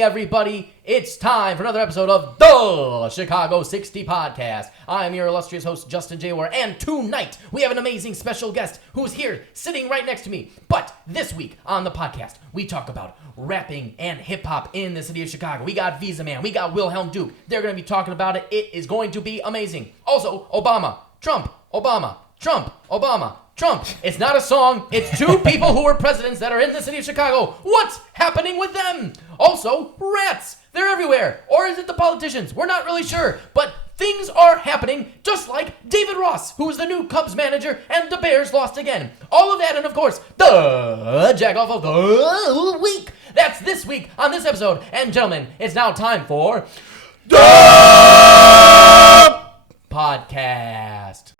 Hey everybody, it's time for another episode of the Chicago 60 Podcast. I am your illustrious host, Justin J. Ware, and tonight we have an amazing special guest who's here sitting right next to me. But this week on the podcast, we talk about rapping and hip-hop in the city of Chicago. We got Vezaman, we got Wilhelm Duke. They're going to be talking about it. It is going to be amazing. Also, Obama, Trump, Obama, Trump, Obama, Trump. It's not a song. It's two people who were presidents that are in the city of Chicago. What's happening with them? Also, rats. They're everywhere. Or is it the politicians? We're not really sure. But things are happening just like David Ross, who is the new Cubs manager, and the Bears lost again. All of that and, of course, the jack-off of the week. That's this week on this episode. And, gentlemen, it's now time for the podcast.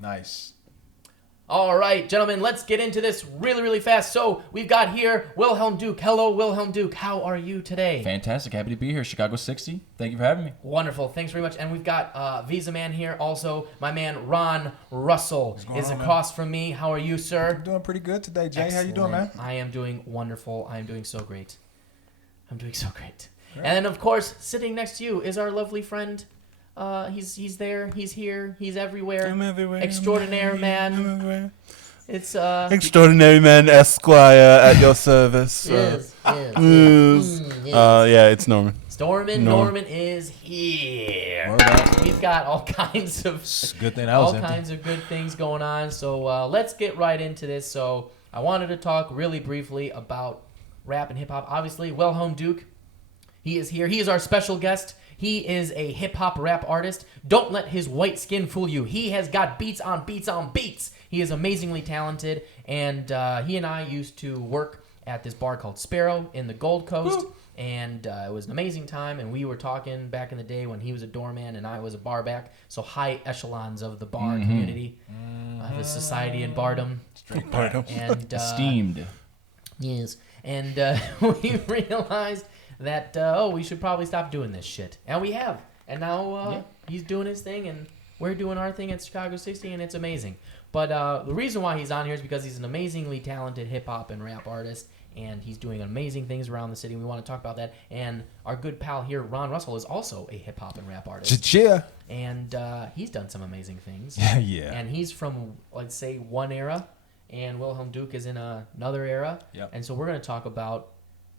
Nice. All right, gentlemen, let's get into this really fast. So we've got here Wilhelm Duke. Hello, Wilhelm Duke. How are you today? Fantastic. Happy to be here. Chicago 60. Thank you for having me. Wonderful. Thanks very much. And we've got Vezaman here also. My man, Ron Russell, is across from me. How are you, sir? I'm doing pretty good today, Jay. Excellent. How you doing, man? I am doing wonderful. I am doing so great. Great. And then, of course, sitting next to you is our lovely friend. He's there. He's here. He's everywhere. I'm everywhere. Extraordinaire man. I'm everywhere. It's Extraordinary man, Esquire, at your service. Yes. Yeah, it's Norman. Norman is here. We've got all kinds of Good thing I was empty. kinds of good things going on. So let's get right into this. So I wanted to talk really briefly about rap and hip hop. Obviously, Wilhelm Duke, he is here. He is our special guest. He is a hip-hop rap artist. Don't let his white skin fool you. He has got beats on beats on beats. He is amazingly talented, and he and I used to work at this bar called Sparrow in the Gold Coast, and it was an amazing time, and we were talking back in the day when he was a doorman and I was a barback, so high echelons of the bar community, the society in Bardom. Straight Bardom. And, Esteemed. Yes, and we realized that, we should probably stop doing this shit. And we have. And now he's doing his thing, and we're doing our thing at Chicago 60, and it's amazing. But the reason why he's on here is because he's an amazingly talented hip-hop and rap artist, and he's doing amazing things around the city. We want to talk about that. And our good pal here, Ron Russell, is also a hip-hop and rap artist. Yeah. And he's done some amazing things. Yeah. And he's from, let's say, one era, and Wilhelm Duke is in another era. Yep. And so we're going to talk about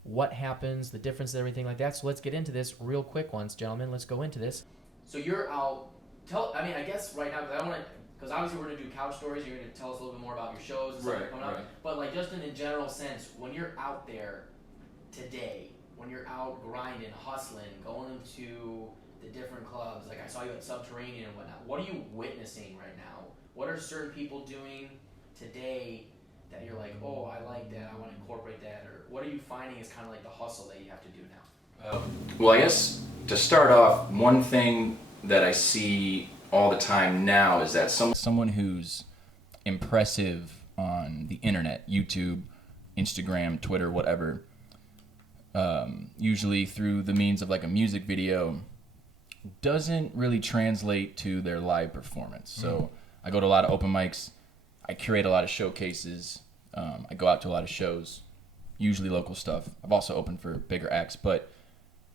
what happens, the difference, and everything like that. So let's get into this real quick once, gentlemen. Let's go into this. So you're out. I guess right now, because obviously we're going to do couch stories. You're going to tell us a little bit more about your shows and stuff that are coming up. But like just in a general sense, when you're out there today, when you're out grinding, hustling, going into the different clubs, like I saw you at Subterranean and whatnot, what are you witnessing right now? What are certain people doing today that you're like, oh, I like that, I want to incorporate that, or what are you finding is kind of like the hustle that you have to do now? Well, I guess to start off, one thing that I see all the time now is that Someone who's impressive on the internet, YouTube, Instagram, Twitter, whatever, usually through the means of like a music video, doesn't really translate to their live performance. So I go to a lot of open mics. I curate a lot of showcases. I go out to a lot of shows, usually local stuff. I've also opened for bigger acts, but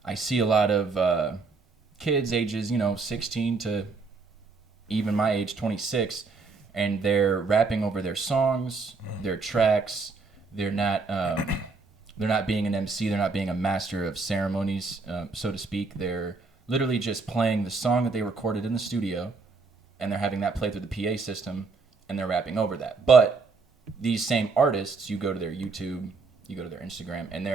I see a lot of kids ages, 16 to even my age, 26, and they're rapping over their songs, their tracks. They're not being an MC. They're not being a master of ceremonies, so to speak. They're literally just playing the song that they recorded in the studio, and they're having that play through the PA system, and they're rapping over that. But these same artists, you go to their YouTube, you go to their Instagram, and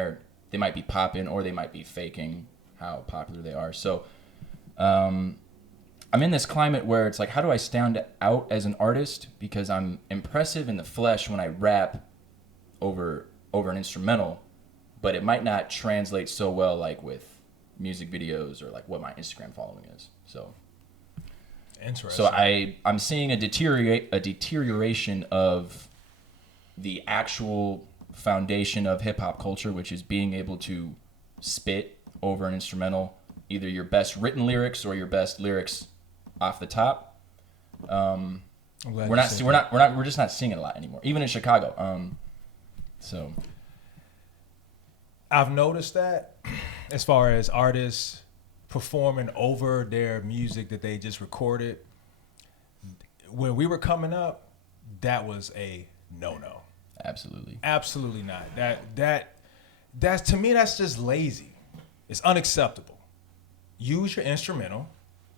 they might be popping or they might be faking how popular they are. So I'm in this climate where it's like, how do I stand out as an artist? Because I'm impressive in the flesh when I rap over an instrumental, but it might not translate so well like with music videos or like what my Instagram following is. So Interesting. So I'm seeing a deterioration of the actual foundation of hip hop culture, which is being able to spit over an instrumental either your best written lyrics or your best lyrics off the top. We're just not seeing it a lot anymore, even in Chicago. So I've noticed that as far as artists performing over their music that they just recorded. When we were coming up, that was a no-no. absolutely. Absolutely not. That's to me, that's just lazy. It's unacceptable. Use your instrumental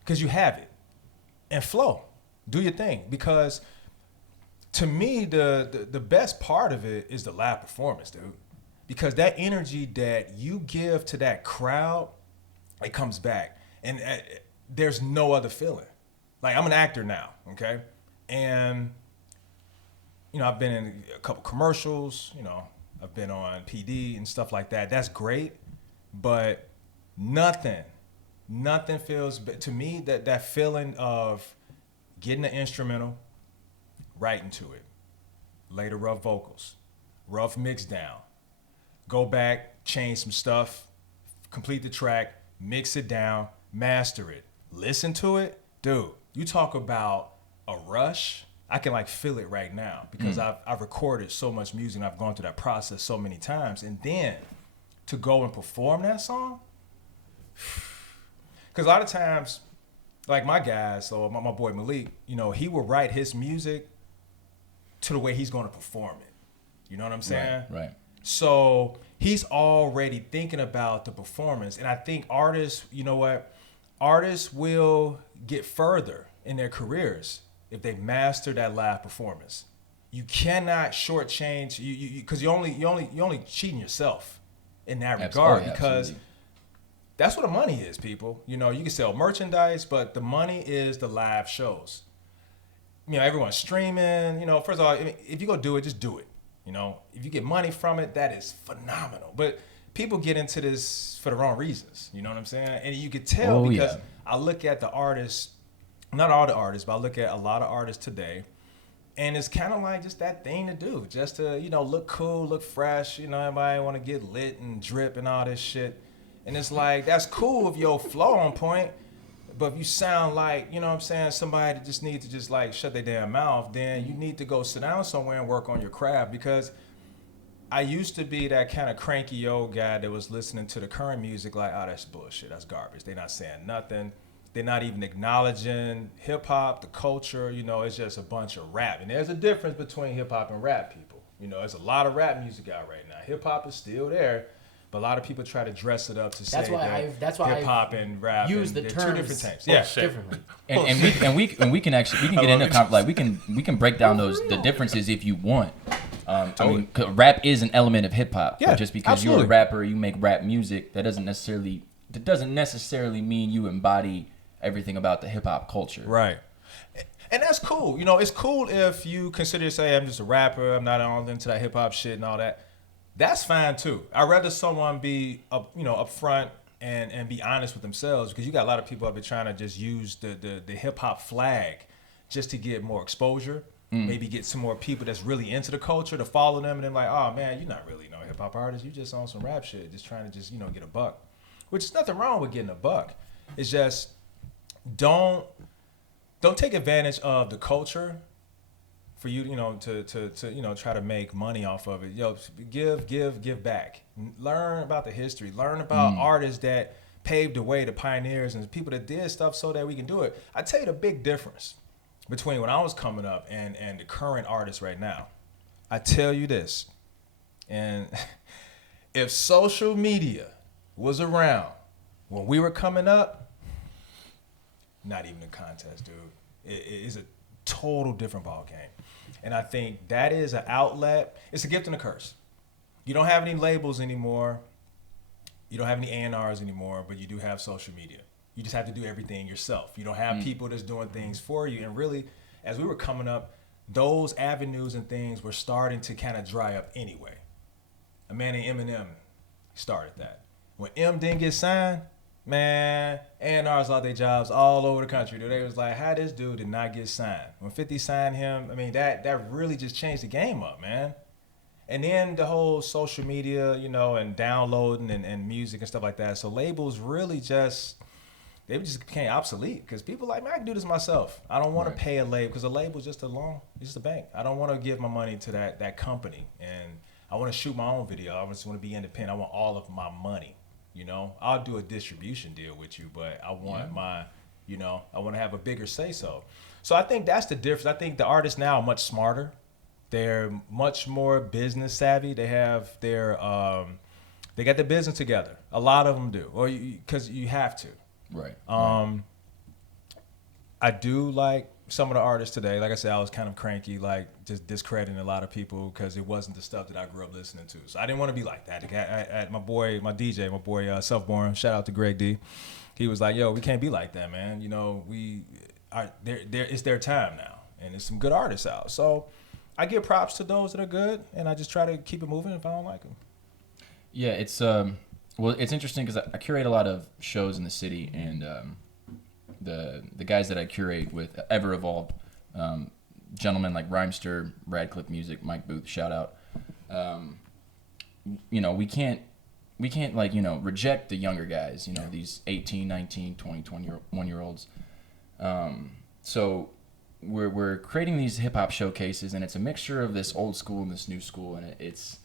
because you have it and flow. Do your thing, because to me the best part of it is the live performance, dude. Because that energy that you give to that crowd, it comes back, and there's no other feeling. Like, I'm an actor now, okay, and I've been in a couple commercials. I've been on PD and stuff like that. That's great, but nothing feels to me that feeling of getting the instrumental, right into it, lay the rough vocals, rough mix down, go back, change some stuff, complete the track, mix it down, master it, listen to it. Dude, you talk about a rush. I can feel it right now because I've recorded so much music and I've gone through that process so many times. And then to go and perform that song, because a lot of times, like my guys, so my boy Malik, he will write his music to the way he's going to perform it. You know what I'm saying? Right. So he's already thinking about the performance. And I think artists, artists will get further in their careers if they master that live performance. You cannot shortchange because you only cheating yourself in that regard, because absolutely. That's what the money is, people. You can sell merchandise, but the money is the live shows. Everyone's streaming. First of all, if you go do it, just do it. If you get money from it, that is phenomenal. But people get into this for the wrong reasons. You know what I'm saying? And you could tell because I look at the artists, not all the artists, but I look at a lot of artists today, and it's kind of like just that thing to do, just to, look cool, look fresh. Everybody want to get lit and drip and all this shit. And it's like, that's cool if your flow on point, but if you sound like, somebody that just needs to just shut their damn mouth, then you need to go sit down somewhere and work on your craft. Because I used to be that kind of cranky old guy that was listening to the current music like, oh, that's bullshit, that's garbage. They're not saying nothing. They're not even acknowledging hip-hop, the culture. It's just a bunch of rap. And there's a difference between hip-hop and rap, people. There's a lot of rap music out right now. Hip-hop is still there, but a lot of people try to dress it up to say that hip-hop and rap use the they're terms two different types. Yeah, differently. And we can get into we can break down the differences if you want. Totally. 'Cause rap is an element of hip hop. Yeah, but just because absolutely. you're a rapper, you make rap music, that doesn't necessarily mean you embody everything about the hip hop culture. Right. And that's cool. It's cool if you consider, say, I'm just a rapper, I'm not all into that hip hop shit and all that. That's fine too. I'd rather someone be upfront and be honest with themselves, because you got a lot of people out there trying to just use the hip hop flag just to get more exposure. Maybe get some more people that's really into the culture to follow them, and then like, oh man, you're not really no hip hop artist. You just on some rap shit, just trying to just get a buck. Which is nothing wrong with getting a buck. It's just don't take advantage of the culture for you to try to make money off of it. Give back. Learn about the history. Learn about artists that paved the way, the pioneers, and the people that did stuff so that we can do it. I tell you the big difference between when I was coming up and the current artists right now. I tell you this, and if social media was around when we were coming up, not even a contest, dude. It is a total different ball game. And I think that is an outlet. It's a gift and a curse. You don't have any labels anymore. You don't have any A&Rs anymore, but you do have social media. You just have to do everything yourself. You don't have people that's doing things for you. And really, as we were coming up, those avenues and things were starting to kind of dry up anyway. A man named Eminem started that. When M didn't get signed, man, A&Rs lost their jobs all over the country. They was like, how this dude did not get signed? When 50 signed him, that really just changed the game up, man. And then the whole social media, you know, and downloading and music and stuff like that. So labels really just became obsolete because people like, man, I can do this myself. I don't want to pay a label because a label is just a bank. I don't want to give my money to that company, and I want to shoot my own video. I just want to be independent. I want all of my money. You know, I'll do a distribution deal with you, but I want I want to have a bigger say so. So I think that's the difference. I think the artists now are much smarter. They're much more business savvy. They have they got their business together. A lot of them do, or because you have to. Right. I do like some of the artists today. Like I said, I was kind of cranky, like just discrediting a lot of people because it wasn't the stuff that I grew up listening to. So I didn't want to be like that. My DJ, Self-Born, shout out to Greg D. He was like, yo, we can't be like that, man. You know, it's their time now, and there's some good artists out. So I give props to those that are good, and I just try to keep it moving if I don't like them. Yeah, it's it's interesting because I curate a lot of shows in the city, and the guys that I curate with Ever Evolved, gentlemen like Rhymester, Radcliffe Music, Mike Booth, shout out. You know, we can't like, you know, reject the younger guys, you know, these 18, 19, 20, 21-year-olds. So we're creating these hip hop showcases, and it's a mixture of this old school and this new school, and it's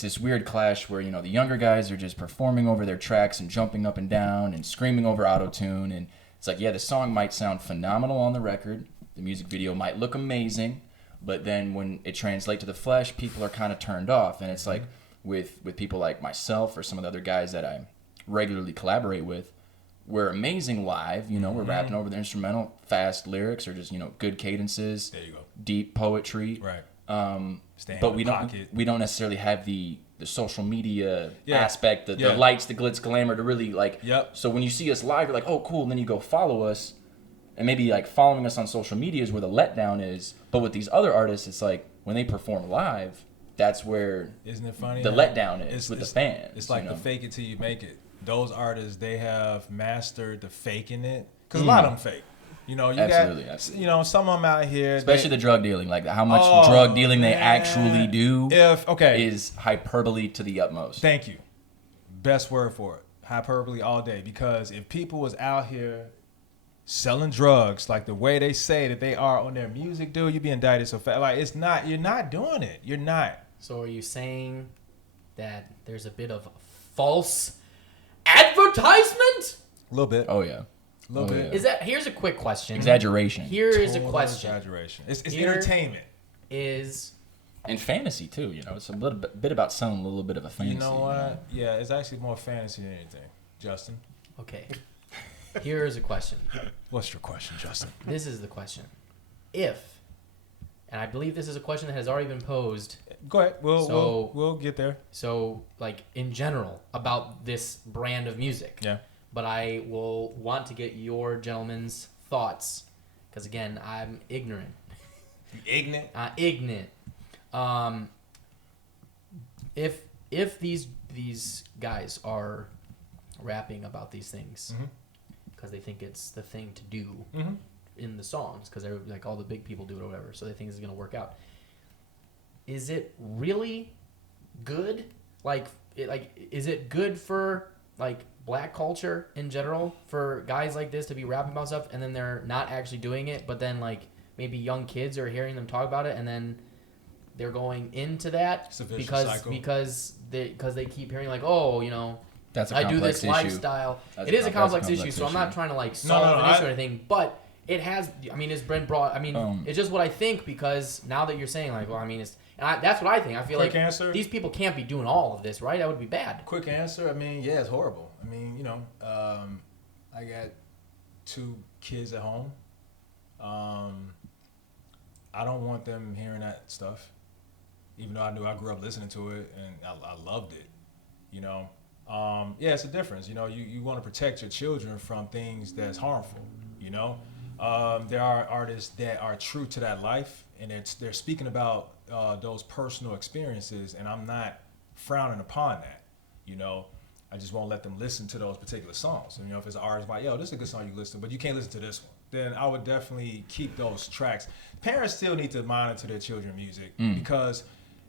this weird clash where, you know, the younger guys are just performing over their tracks and jumping up and down and screaming over auto-tune, and it's like, yeah, the song might sound phenomenal on the record, the music video might look amazing, but then when it translates to the flesh, people are kind of turned off. And it's like with people like myself or some of the other guys that I regularly collaborate with, we're amazing live, you know, we're rapping over the instrumental, fast lyrics, or just, you know, good cadences, There you go. deep poetry. Right. But we don't necessarily have the social media aspect, the lights, the glitz, glamour to really like. Yep. So when you see us live, you're like, oh, cool. And then you go follow us, and maybe like following us on social media is where the letdown is. But with these other artists, it's like when they perform live, that's where Isn't it funny? the letdown is with the fans. It's like you know? the fake it till you make it. Those artists, they have mastered the faking it, because a lot of them fake. You know, Absolutely. you know, some of them out here, Especially the drug dealing, like how much drug dealing they actually do is hyperbole to the utmost. Thank you. Best word for it. Hyperbole all day. Because if people was out here selling drugs like the way they say that they are on their music, dude, you'd be indicted so fast. Like, you're not doing it. You're not. So are you saying that there's a bit of false advertisement? A little bit. Oh, yeah. A little bit. Yeah. Here's a quick question. Exaggeration. Here is a Total question. Exaggeration. It's Here entertainment. Is And fantasy, too, you know. It's a little bit about selling a little bit of a fantasy. You know what? Yeah, it's actually more fantasy than anything. Justin. okay. Here is a question. What's your question, Justin? This is the question. If, and I believe this is a question that has already been posed. Go ahead. We'll get there. So, like, in general, about this brand of music. Yeah. But I will want to get your gentlemen's thoughts, because again, I'm ignorant. You ignorant? Ignorant. If these guys are rapping about these things because they think it's the thing to do in the songs, because they're like all the big people do it or whatever, so they think it's gonna work out. Is it really good? Is it good for like black culture in general for guys like this to be rapping about stuff and then they're not actually doing it, but then like maybe young kids are hearing them talk about it and then they're going into that because they keep hearing like, oh, you know, That's a I do this issue. lifestyle. That's It is a complex issue, so I'm issue. not trying to like solve an issue or anything, but it has. I mean, it's been brought. I mean, it's just what I think, because now that you're saying like, well, I mean, that's what I think. I feel Quick like answer. These people can't be doing all of this, right? That would be bad. Quick answer. I mean, yeah, it's horrible. I mean, you know, I got 2 kids at home. I don't want them hearing that stuff, even though I grew up listening to it and I loved it. You know, yeah, it's a difference. You know, you want to protect your children from things that's harmful. You know, there are artists that are true to that life, and they're speaking about those personal experiences, and I'm not frowning upon that. You know, I just won't let them listen to those particular songs. And, you know, if it's an artist like, yo, this is a good song you can listen to, but you can't listen to this one, then I would definitely keep those tracks. Parents still need to monitor their children's music because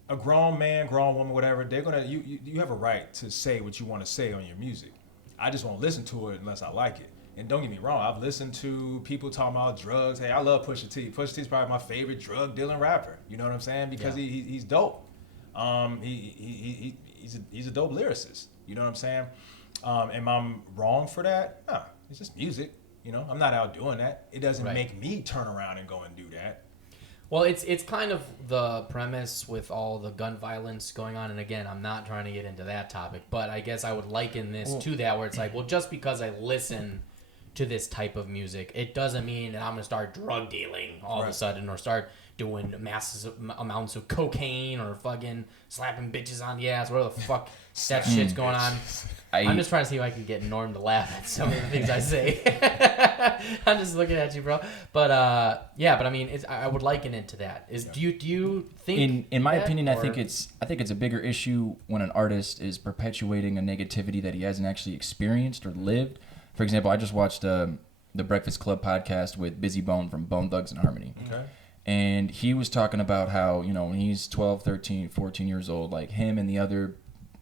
a grown man, grown woman, whatever, they're gonna you have a right to say what you want to say on your music. I just won't listen to it unless I like it. And don't get me wrong, I've listened to people talking about drugs. Hey, I love Pusha T. Pusha T is probably my favorite drug dealing rapper. You know what I'm saying? Because he's dope. He's a dope lyricist. You know what I'm saying? Am I wrong for that? No, it's just music. You know, I'm not out doing that. It doesn't make me turn around and go and do that. Well, it's kind of the premise with all the gun violence going on. And again, I'm not trying to get into that topic, but I guess I would liken this to that, where it's like, well, just because I listen to this type of music, it doesn't mean that I'm going to start drug dealing all of a sudden, or start doing massive amounts of cocaine, or fucking slapping bitches on the ass, whatever the fuck that shit's going on. I'm just trying to see if I can get Norm to laugh at some of the things I say. I'm just looking at you, bro. But but I mean, I would liken it to that. Do you think? In my opinion, I think it's a bigger issue when an artist is perpetuating a negativity that he hasn't actually experienced or lived. For example, I just watched the Breakfast Club podcast with Busy Bone from Bone Thugs and Harmony. Okay. And he was talking about how, when he's 12, 13, 14 years old, like him and the other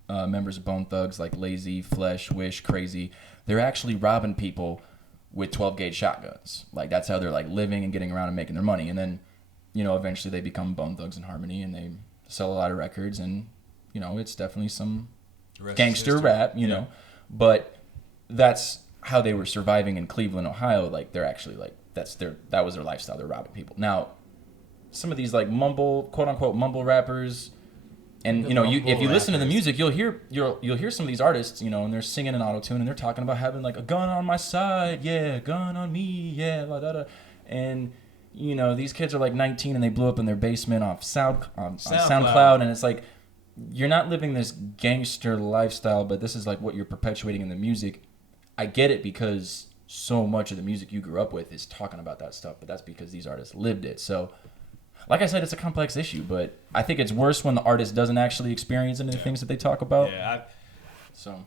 members of Bone Thugs, like Lazy, Flesh, Wish, Crazy, they're actually robbing people with 12-gauge shotguns. Like, that's how they're, like, living and getting around and making their money. And then, eventually they become Bone Thugs and Harmony, and they sell a lot of records, and, it's definitely some gangster rap, know. But that's how they were surviving in Cleveland, Ohio. Like, they're actually, like, that was their lifestyle. They're robbing people. Now, some of these, like, quote-unquote mumble rappers, and if you listen to the music, you'll hear some of these artists, and they're singing in auto-tune, and they're talking about having like a gun on my side, yeah, gun on me, yeah, blah, blah, blah. And these kids are like 19 and they blew up in their basement off SoundCloud, and it's like, you're not living this gangster lifestyle, but this is like what you're perpetuating in the music. I get it, because so much of the music you grew up with is talking about that stuff, but that's because these artists lived it. So, like I said, it's a complex issue, but I think it's worse when the artist doesn't actually experience any of the things that they talk about. Yeah,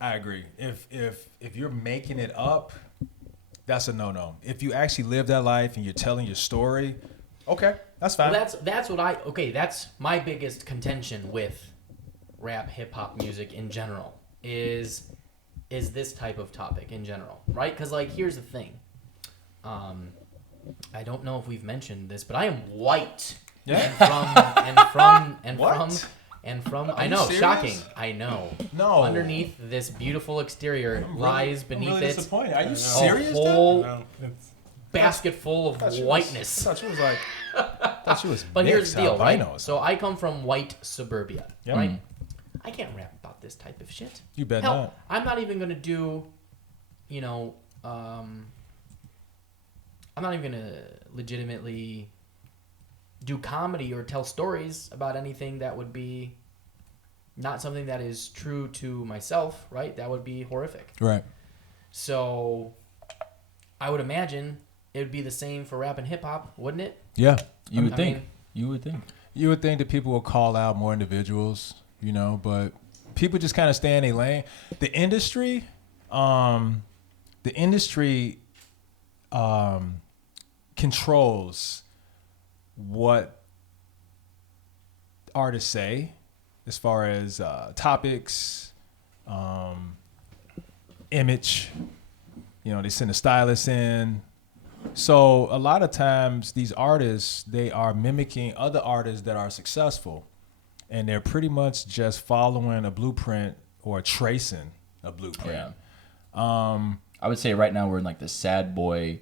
I agree. If you're making it up, that's a no-no. If you actually live that life and you're telling your story, okay, that's fine. Well, that's my biggest contention with rap, hip hop music in general is this type of topic in general, right? Because like, here's the thing. I don't know if we've mentioned this, but I am white. Yeah. And from I know, serious? Shocking. I know. No. Underneath this beautiful exterior lies beneath really it. Disappointed. Are you serious? A whole basket full of whiteness. I thought she was. But here's the deal, right? So I come from white suburbia, right? I can't rap about this type of shit. You bet Hell, not. I'm not even gonna do, I'm not even gonna legitimately do comedy or tell stories about anything that would be not something that is true to myself, right? That would be horrific. Right. So I would imagine it would be the same for rap and hip hop, wouldn't it? Yeah. You would think that people will call out more individuals, but people just kind of stay in a lane. The industry controls what artists say as far as topics, image. They send a stylist in. So a lot of times these artists, they are mimicking other artists that are successful, and they're pretty much just following a blueprint or tracing a blueprint. Yeah. I would say right now we're in like the sad boy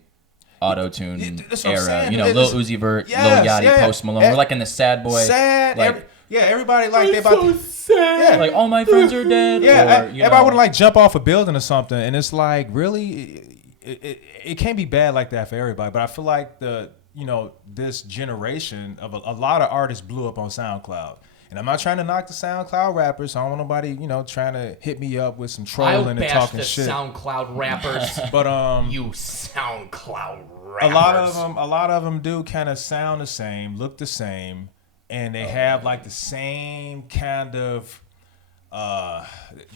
auto-tune era. Lil Uzi Vert, Lil Yachty, Post Malone. We're like in the sad boy. Sad. Everybody like they about so sad. Yeah, like all my friends are dead. Yeah, everybody would like jump off a building or something, and it's like really, it can't be bad like that for everybody. But I feel like this generation of a lot of artists blew up on SoundCloud. And I'm not trying to knock the SoundCloud rappers. So I don't want nobody, trying to hit me up with some trolling and talking shit. I'll bash the SoundCloud rappers. But you SoundCloud rappers. A lot of them do kind of sound the same, look the same, and they have like the same kind of.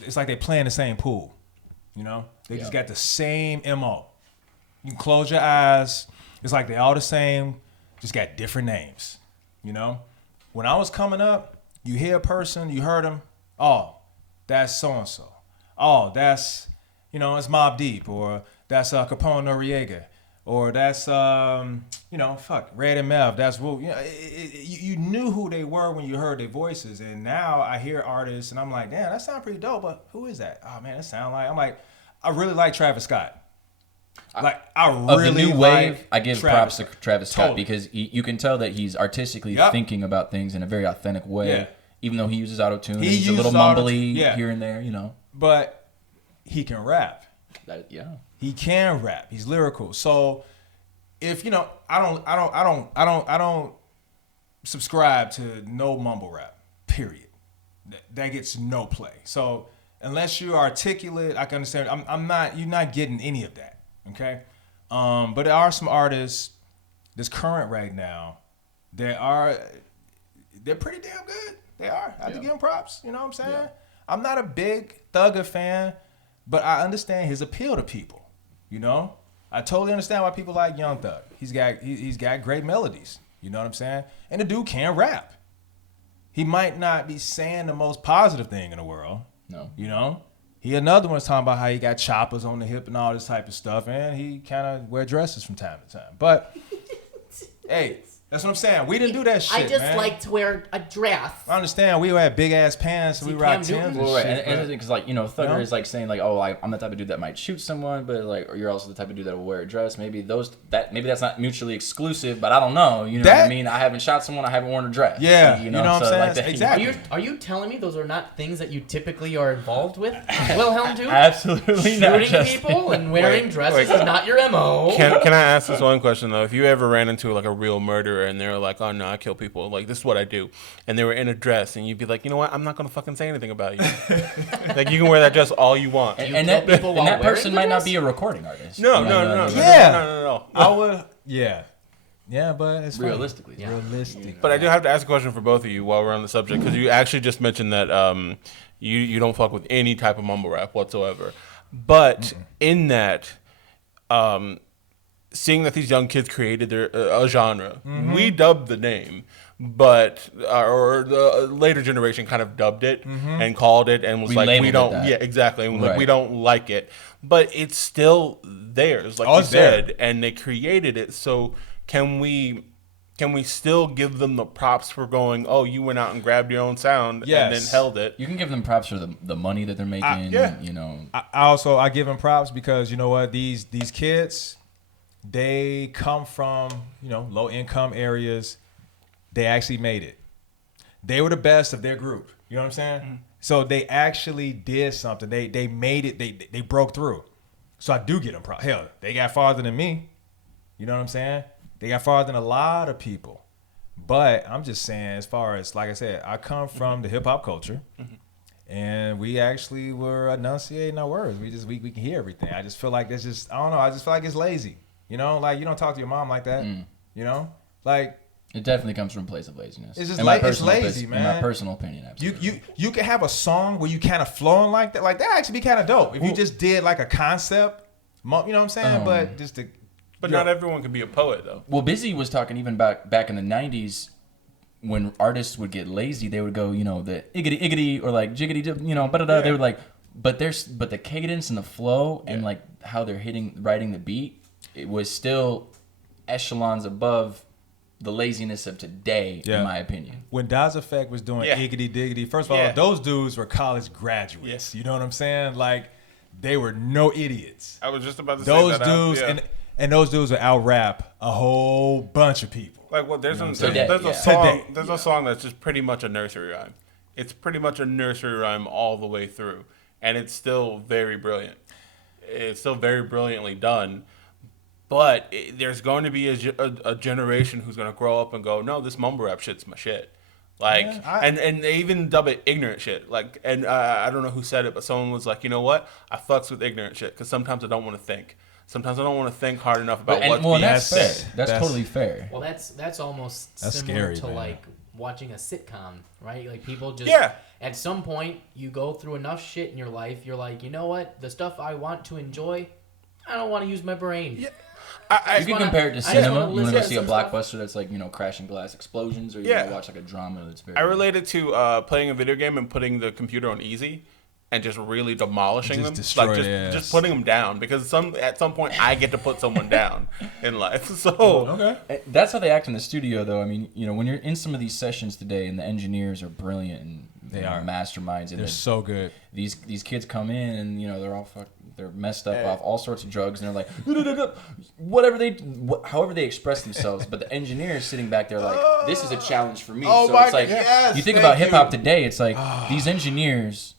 It's like they playing the same pool. They just got the same MO. You can close your eyes. It's like they all the same, just got different names. When I was coming up, you hear a person, you heard them, oh, that's so-and-so. Oh, that's, it's Mobb Deep, or that's Capone Noriega, or that's, Red and Mev. That's, you knew who they were when you heard their voices. And now I hear artists and I'm like, damn, that sounds pretty dope, but who is that? Oh, man, that sound like, I'm like, I really like Travis Scott. Like, I really of the new wave, I give props to Travis Scott Totally. because you can tell that he's artistically thinking about things in a very authentic way. Yeah. Even though he uses auto-tune, He he's a little uses mumbly auto-tune, here and there, But he can rap. Yeah. He can rap. He's lyrical. So if I don't subscribe to no mumble rap. Period. That gets no play. So unless you're articulate, I can understand. You're not getting any of that. Okay. But there are some artists that's current right now they're pretty damn good. They are. I have to give them props. You know what I'm saying? Yeah. I'm not a big Thugger fan, but I understand his appeal to people. I totally understand why people like Young Thug. He's got great melodies. You know what I'm saying? And the dude can rap. He might not be saying the most positive thing in the world. No. He another one's talking about how he got choppers on the hip and all this type of stuff, and he kind of wear dresses from time to time. But hey, that's what I'm saying. We didn't do that shit, I just man. like to wear a dress. I understand. We had big ass pants and we rock Cam Timbs Newton? and Well, right, shit. and because Thugger know? is like saying like, oh, I'm the type of dude that might shoot someone, but like, or you're also the type of dude that will wear a dress. Maybe that's not mutually exclusive, but I don't know. You know what I mean? I haven't shot someone. I haven't worn a dress. Yeah, you know what I'm saying? Like that, Exactly. Are you telling me those are not things that you typically are involved with? Wilhelm Duke? Absolutely not. Shooting people and wearing dresses is not your MO. Can I ask this one question though? If you ever ran into like a real murderer and they're like, "Oh no, I kill people. Like this is what I do," and they were in a dress, and you'd be like, "You know what? I'm not gonna fucking say anything about you. Like you can wear that dress all you want." And that people while person wearing the might not dress? be a recording artist. No. I would. Yeah, but it's funny. Realistically, yeah. Realistic. But I do have to ask a question for both of you while we're on the subject, because you actually just mentioned that you don't fuck with any type of mumble rap whatsoever. But in that, seeing that these young kids created a genre, we dubbed the name, but or the later generation kind of dubbed it and called it and was We like, labeled we it don't, that. yeah, exactly, and Right. we don't like it, but it's still theirs, like you it's there. said, and they created it. So can we still give them the props for going, oh, you went out and grabbed your own sound and then Yes. held it? You can give them props for the money that they're making. yeah. I I give them props because you know what, these kids, they come from low income areas. They actually made it. They were the best of their group. You know what I'm saying? So they actually did something. They made it. They broke through. So I do get them props. Hell, they got farther than me. You know what I'm saying? They got farther than a lot of people. But I'm just saying, as far as, like I said, I come from the hip hop culture. And we actually were enunciating our words. We can hear everything. I just feel like that's just, I don't know. I just feel like it's lazy. Like you don't talk to your mom like that. Like It definitely comes from a place of laziness. It's just In my it's personal lazy, opinion- In man. my personal opinion, absolutely. you can have a song where you kind of flowing like that. Like that actually be kind of dope if you just did like a concept. You know what I'm saying? But just to. But not everyone can be a poet, though. Well, Busy was talking even back in the 90s when artists would get lazy, they would go, the iggity or like jiggity, Yeah. They would like, but the cadence and the flow and like how they're writing the beat, it was still echelons above the laziness of today, in my opinion. When Daz Effect was doing Iggity Diggity, first of all, those dudes were college graduates. You know what I'm saying? Like, they were no idiots. I was just about to Those say that. dudes, and those dudes would out-rap a whole bunch of people. Like, well, there's a song that's just pretty much a nursery rhyme. It's pretty much a nursery rhyme all the way through, and it's still very brilliant. It's still very brilliantly done. But there's going to be a generation who's going to grow up and go, no, this mumble rap shit's my shit. Like, and they even dub it ignorant shit. Like, and I don't know who said it, but someone was like, you know what? I fucks with ignorant shit because sometimes I don't want to think. Sometimes I don't want to think hard enough about what's being that's said. fair. That's totally fair. Well, that's almost That's similar scary, to man. like watching a sitcom, right? Like people just at some point you go through enough shit in your life, you're like, you know what? The stuff I want to enjoy, I don't want to use my brain. Yeah. You can compare it to cinema. You want to go see a stuff. blockbuster that's like, crashing glass explosions, or you want to watch like a drama that's very... I relate it to playing a video game and putting the computer on easy and just really demolishing them. Just putting them down, because at some point I get to put someone down in life. So That's how they act in the studio, though. I mean, when you're in some of these sessions today and the engineers are brilliant and they are masterminds, and they're so good. These kids come in and they're all they're messed up off all sorts of drugs, and they're like however they express themselves. But the engineer is sitting back there like, this is a challenge for me. So it's like, you think about hip hop today, it's like these engineers,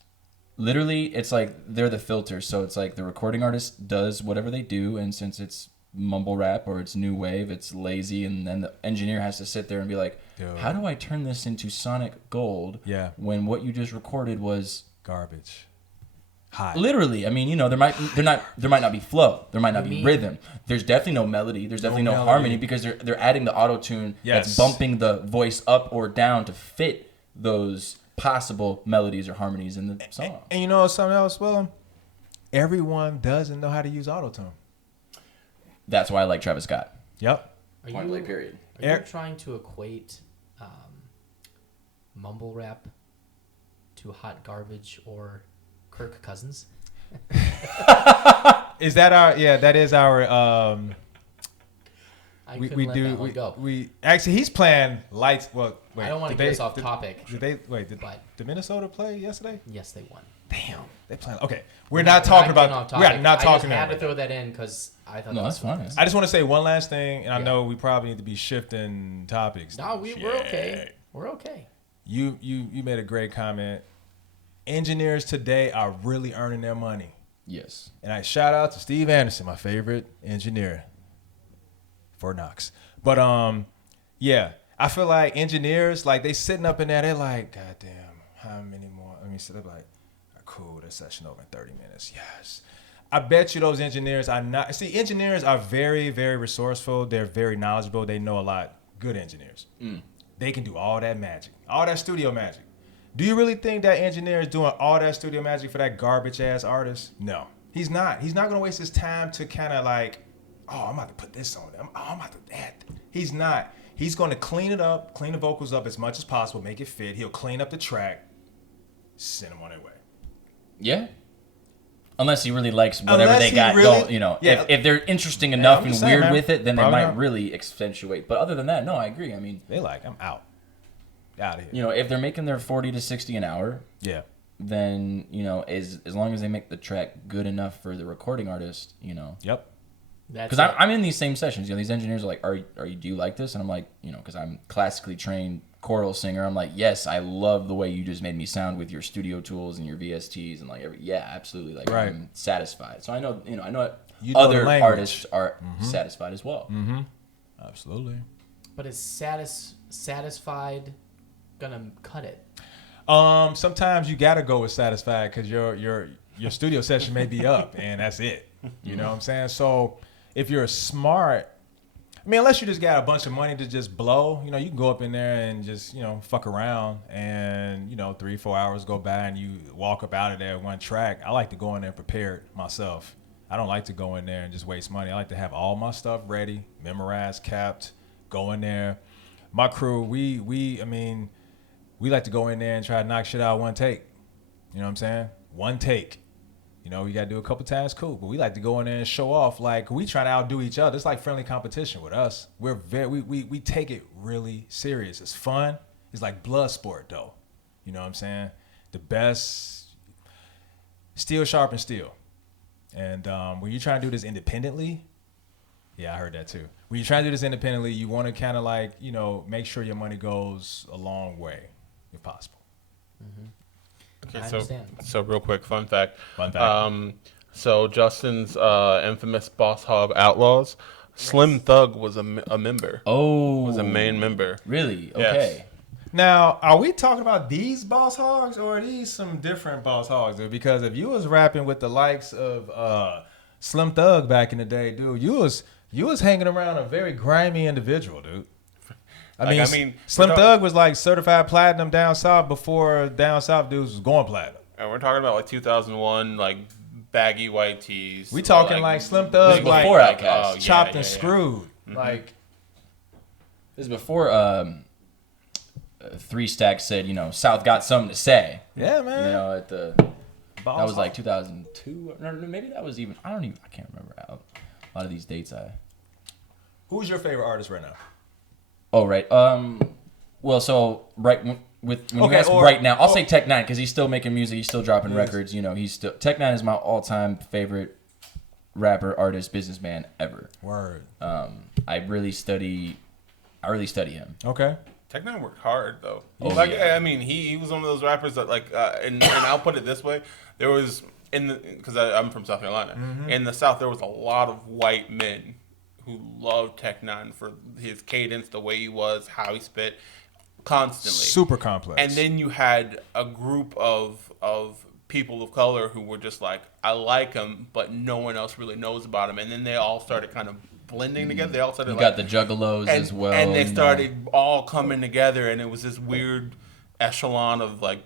literally, it's like they're the filter. So it's like the recording artist does whatever they do, and since it's mumble rap or it's new wave, it's lazy, and then the engineer has to sit there and be like, how do I turn this into sonic gold when what you just recorded was garbage? Hot. Literally, I mean, there might not be flow, there might not be rhythm, there's definitely no melody, there's definitely no harmony, because they're adding the auto tune that's bumping the voice up or down to fit those possible melodies or harmonies in the song. And you know something else, Willem? Everyone doesn't know how to use auto tune. That's why I like Travis Scott. Yep. Point blank period. Are you trying to equate mumble rap to hot garbage or Kirk Cousins? Is that our? Yeah, that is our. We actually, he's playing lights. Well, wait. I don't want to get us off topic. Did Minnesota play yesterday? Yes, they won. Damn, they playing. Okay, we're not talking about. We're not talking. I just had to throw that in because I thought that's fine. I just want to say one last thing, and I know we probably need to be shifting topics. No, we're okay. We're okay. You made a great comment. Engineers today are really earning their money. Yes. And I shout out to Steve Anderson, my favorite engineer for Knox. But I feel like engineers, like they sitting up in there, they're like, God damn, how many more? I mean, so they're like, cool, this session over in 30 minutes. Yes. I bet you those engineers are not. See, engineers are very, very resourceful. They're very knowledgeable. They know a lot. Good engineers. They can do all that magic, all that studio magic. Do you really think that engineer is doing all that studio magic for that garbage ass artist? No, he's not. He's not gonna waste his time to kind of like, oh, I'm about to put this on. I'm about to that. He's not. He's gonna clean it up, clean the vocals up as much as possible, make it fit. He'll clean up the track, send them on their way. Yeah. Unless he really likes whatever they got. If they're interesting enough and weird with it, then they might really accentuate. But other than that, no, I agree. I mean, they like, I'm out of here. If they're making their 40 to 60 an hour, then as long as they make the track good enough for the recording artist, Yep. Because I'm in these same sessions. These engineers are like, do you like this? And I'm like, because I'm classically trained choral singer. I'm like, yes, I love the way you just made me sound with your studio tools and your VSTs and like absolutely. Like I'm satisfied. So I know other artists are satisfied as well. Mm-hmm. Absolutely. But is satisfied gonna cut it? Sometimes you gotta go with satisfied because your studio session may be up and that's it. You know what I'm saying? So if you're smart, I mean, unless you just got a bunch of money to just blow, you can go up in there and just, fuck around and, 3-4 hours go by and you walk up out of there one track. I like to go in there prepared myself. I don't like to go in there and just waste money. I like to have all my stuff ready, memorized, capped, go in there. My crew, we like to go in there and try to knock shit out one take. You know what I'm saying? One take. You got to do a couple times, cool. But we like to go in there and show off. Like, we try to outdo each other. It's like friendly competition with us. We're we take it really serious. It's fun. It's like blood sport, though. You know what I'm saying? The best, steel sharpens steel. And when you're trying to do this independently, I heard that too. When you're trying to do this independently, you want to kind of like, make sure your money goes a long way, if possible. Mm-hmm. Okay, so real quick, fun fact. So Justin's infamous Boss Hog Outlaws, Slim Thug was a member. Oh. Was a main member. Really? Okay. Yes. Now, are we talking about these Boss Hogs or are these some different Boss Hogs, dude? Because if you was rapping with the likes of Slim Thug back in the day, dude, you was hanging around a very grimy individual, dude. I mean, Slim Thug was like certified platinum down south before down south dudes was going platinum. And we're talking about like 2001, like baggy white tees. We talking like Slim Thug, like before Outkast. chopped and screwed. Mm-hmm. Like This is before 3 Stacks said, South got something to say. yeah, man. At the Balls that was like off. 2002. No, maybe that was even. I can't remember. A lot of these dates. Who's your favorite artist right now? Oh right. Well, so when you ask or- right now, I'll say Tech Nine because he's still making music. He's still dropping records. He's still Tech Nine is my all-time favorite rapper, artist, businessman ever. Word. I really study him. Okay. Tech Nine worked hard though. Oh, like yeah. I mean, he was one of those rappers that and I'll put it this way: there was because I'm from South Carolina. In the South, there was a lot of white men who loved Tech Nine for his cadence, the way he was, how he spit, constantly. Super complex. And then you had a group of people of color who were just like, I like him, but no one else really knows about him. And then they all started kind of blending together. They all started You got the Juggalos as well. and they started all coming together, and it was this weird echelon of like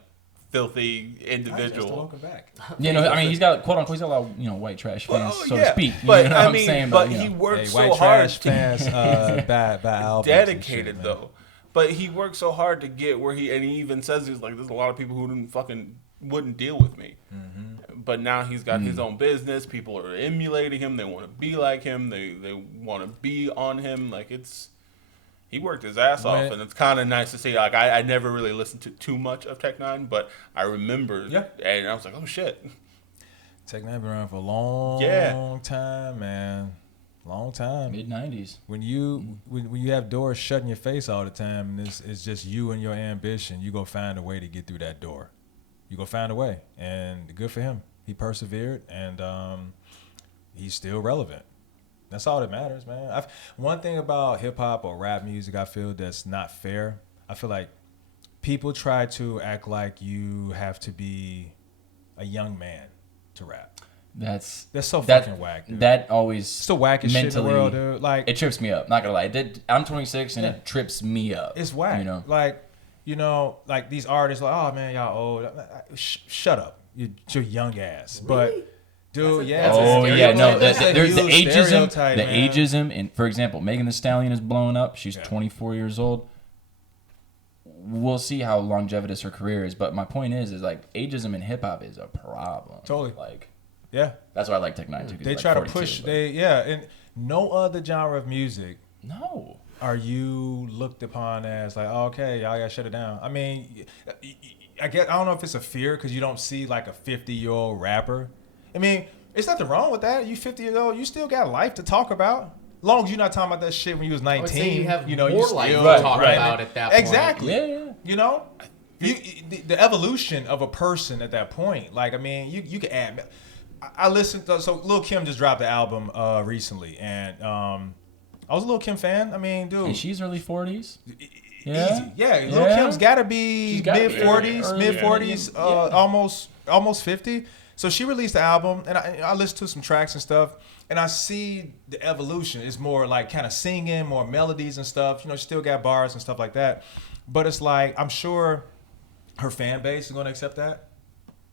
filthy individual. Welcome back. He's got quote unquote, he's got a lot of white trash fans, so to speak. But you know what I'm saying? but you know. he worked Hey, so white hard trash to fans, bad albums and dedicated shit, man. though. But he worked so hard to get where he even says he's like, there's a lot of people who wouldn't deal with me. But now he's got his own business. People are emulating him. They want to be like him. They want to be on him. Like he worked his ass off, and it's kind of nice to see. Like I never really listened to too much of Tech Nine, but I remember, and I was like, oh shit. Tech Nine been around for a long time, man. Long time. Mid-90s. When you have doors shut in your face all the time, and it's just you and your ambition, you go find a way to get through that door. You go find a way, and good for him. He persevered, and he's still relevant. That's all that matters, man. One thing about hip hop or rap music, I feel that's not fair. I feel like people try to act like you have to be a young man to rap. That's so fucking whack, dude. That always It's the wackest shit in the world, dude. Like, it trips me up. Not gonna lie, I'm 26 and it trips me up. It's whack. Like these artists, like, oh man, y'all old. Shut up, you're young ass. Really? But dude, There's the ageism, man. ageism, and for example, Megan Thee Stallion is blowing up. She's 24 years old. We'll see how longevitous her career is, but my point is like ageism in hip hop is a problem. Totally. Like, yeah, that's why I like Tech Nine too. They try to push. And no other genre of music. No. Are you looked upon as like, oh, okay, y'all gotta shut it down? I mean, I don't know if it's a fear because you don't see like a 50-year-old rapper. I mean, there's nothing wrong with that. You 50 years old, you still got life to talk about. As long as you're not talking about that shit when you was 19. I would say you have you more life to talk about at that point. Exactly. Yeah. You know, the evolution of a person at that point. Like, I mean, you can add. I listened to, so Lil' Kim just dropped the album recently, and I was a Lil' Kim fan. I mean, dude. And she's early 40s. Easy. Yeah, Lil' Kim's gotta be mid 40s, almost 50. So she released the album, and I listened to some tracks and stuff, and I see the evolution. It's more like kind of singing, more melodies and stuff. You know, she still got bars and stuff like that. But it's like, I'm sure her fan base is going to accept that.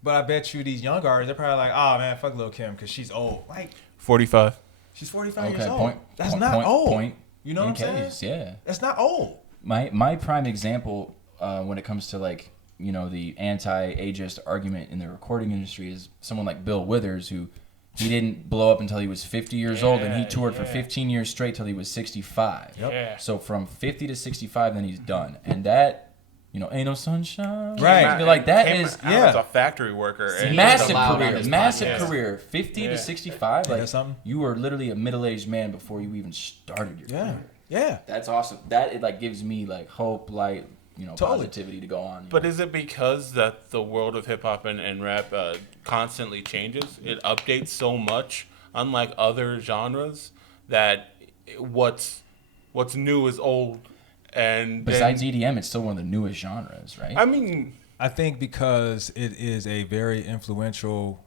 But I bet you these young artists, they're probably like, oh, man, fuck Lil' Kim because she's old. Like 45. She's 45 years old. That's not old. You know what I'm saying? Yeah. That's not old. My prime example when it comes to like, you know, the anti-ageist argument in the recording industry is someone like Bill Withers, who he didn't blow up until he was 50 years old, and he toured for 15 years straight till he was 65. Yep. Yeah. So from 50 to 65, then he's done. And that, you know, ain't no sunshine. Right. Like that Came is out as a factory worker. And massive career. 50 to 65. Like, that's something. you were literally a middle-aged man before you even started your career. Yeah. That's awesome. That it like gives me like hope, light, you know, Totally. positivity to go on. But is it because that the world of hip hop and rap constantly changes? It updates so much, unlike other genres, that what's new is old. And Besides EDM, it's still one of the newest genres, right? I mean, I think because it is a very influential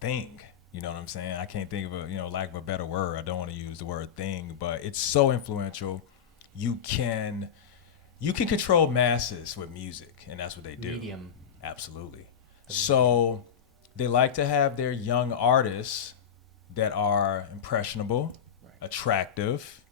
thing. You know what I'm saying? I can't think of a, lack of a better word. I don't want to use the word thing, but it's so influential. You can you can control masses with music, and that's what they do. Medium. Absolutely. So they like to have their young artists that are impressionable, attractive.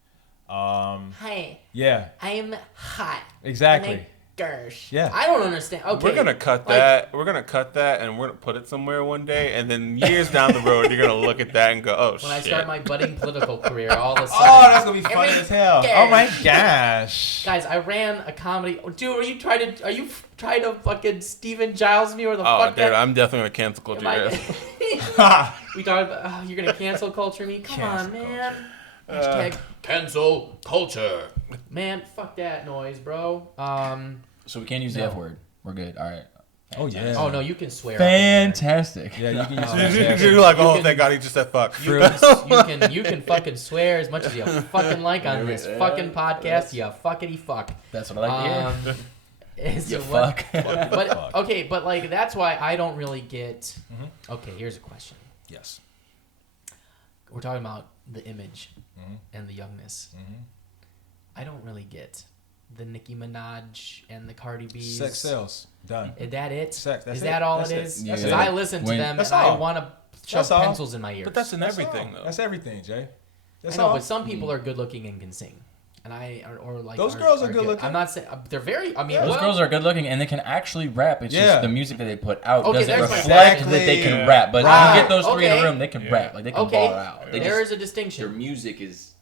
Hi. Yeah. I am hot. Exactly. Gersh. Yeah. I don't understand. Okay. We're gonna cut that. We're gonna cut that, and we're gonna put it somewhere one day, and then years down the road, you're gonna look at that and go, "Oh shit!" When I start my budding political career, all of a sudden. Oh, that's gonna be funny as hell. Gersh. Oh my gosh. Guys, I ran a comedy. Dude, are you trying to fucking Steven Giles me or the Oh, fuck? dude, I'm definitely gonna cancel culture. We talked about you're gonna cancel culture me. Come on, man. Hashtag cancel culture. Man, fuck that noise, bro. So we can't use the F word. We're good. All right. Oh yeah. Oh no, you can swear. Fantastic. Yeah, you can use You're like, "Oh, thank God, he just said fuck." You can fucking swear as much as you fucking like on this fucking podcast. You fuckity fuck. That's what I like to hear. You fuck. But okay, but like that's why I don't really get. Okay, here's a question. Yes. We're talking about the image and the youngness. I don't really get the Nicki Minaj and the Cardi B's. Sex sells. Done. Is that it? Sex. That's is it. that all That's it it. is? Yeah. Because I listen to them That's and I all. want to shove That's all. pencils in my ears. But that's in That's everything, all. though. That's everything, Jay. That's I know, all. but some people are good looking and can sing. And or like Those girls are good looking. I'm not saying they're very. I mean, Those well, girls are good looking and they can actually rap. It's Yeah. just the music that they put out Okay, doesn't there's my reflect question. that they can Exactly. rap. But Right. you get those three in a Okay. room, they can rap. Like they can okay, ball out. They there just, is a Their distinction. music is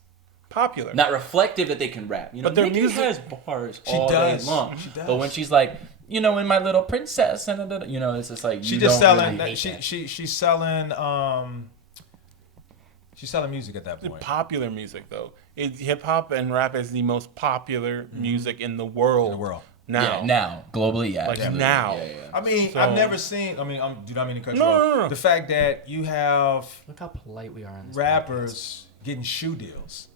Popular. not reflective that they can rap. You know, But their Nicki music- has bars She all does. day long. She does. but when she's like, you know, in my little princess, and you know, it's just like She you just don't selling. really- She's selling. She's selling music at that point. Popular music, though. Hip hop and rap is the most popular music in the world. In the world. Now. Yeah, now globally, yeah, Like absolutely. now. Yeah, yeah. I mean, So- I've never seen. I mean, do not mean to cut you No, off. no, no. The fact that you have Look how polite we are on this. rappers getting shoe deals.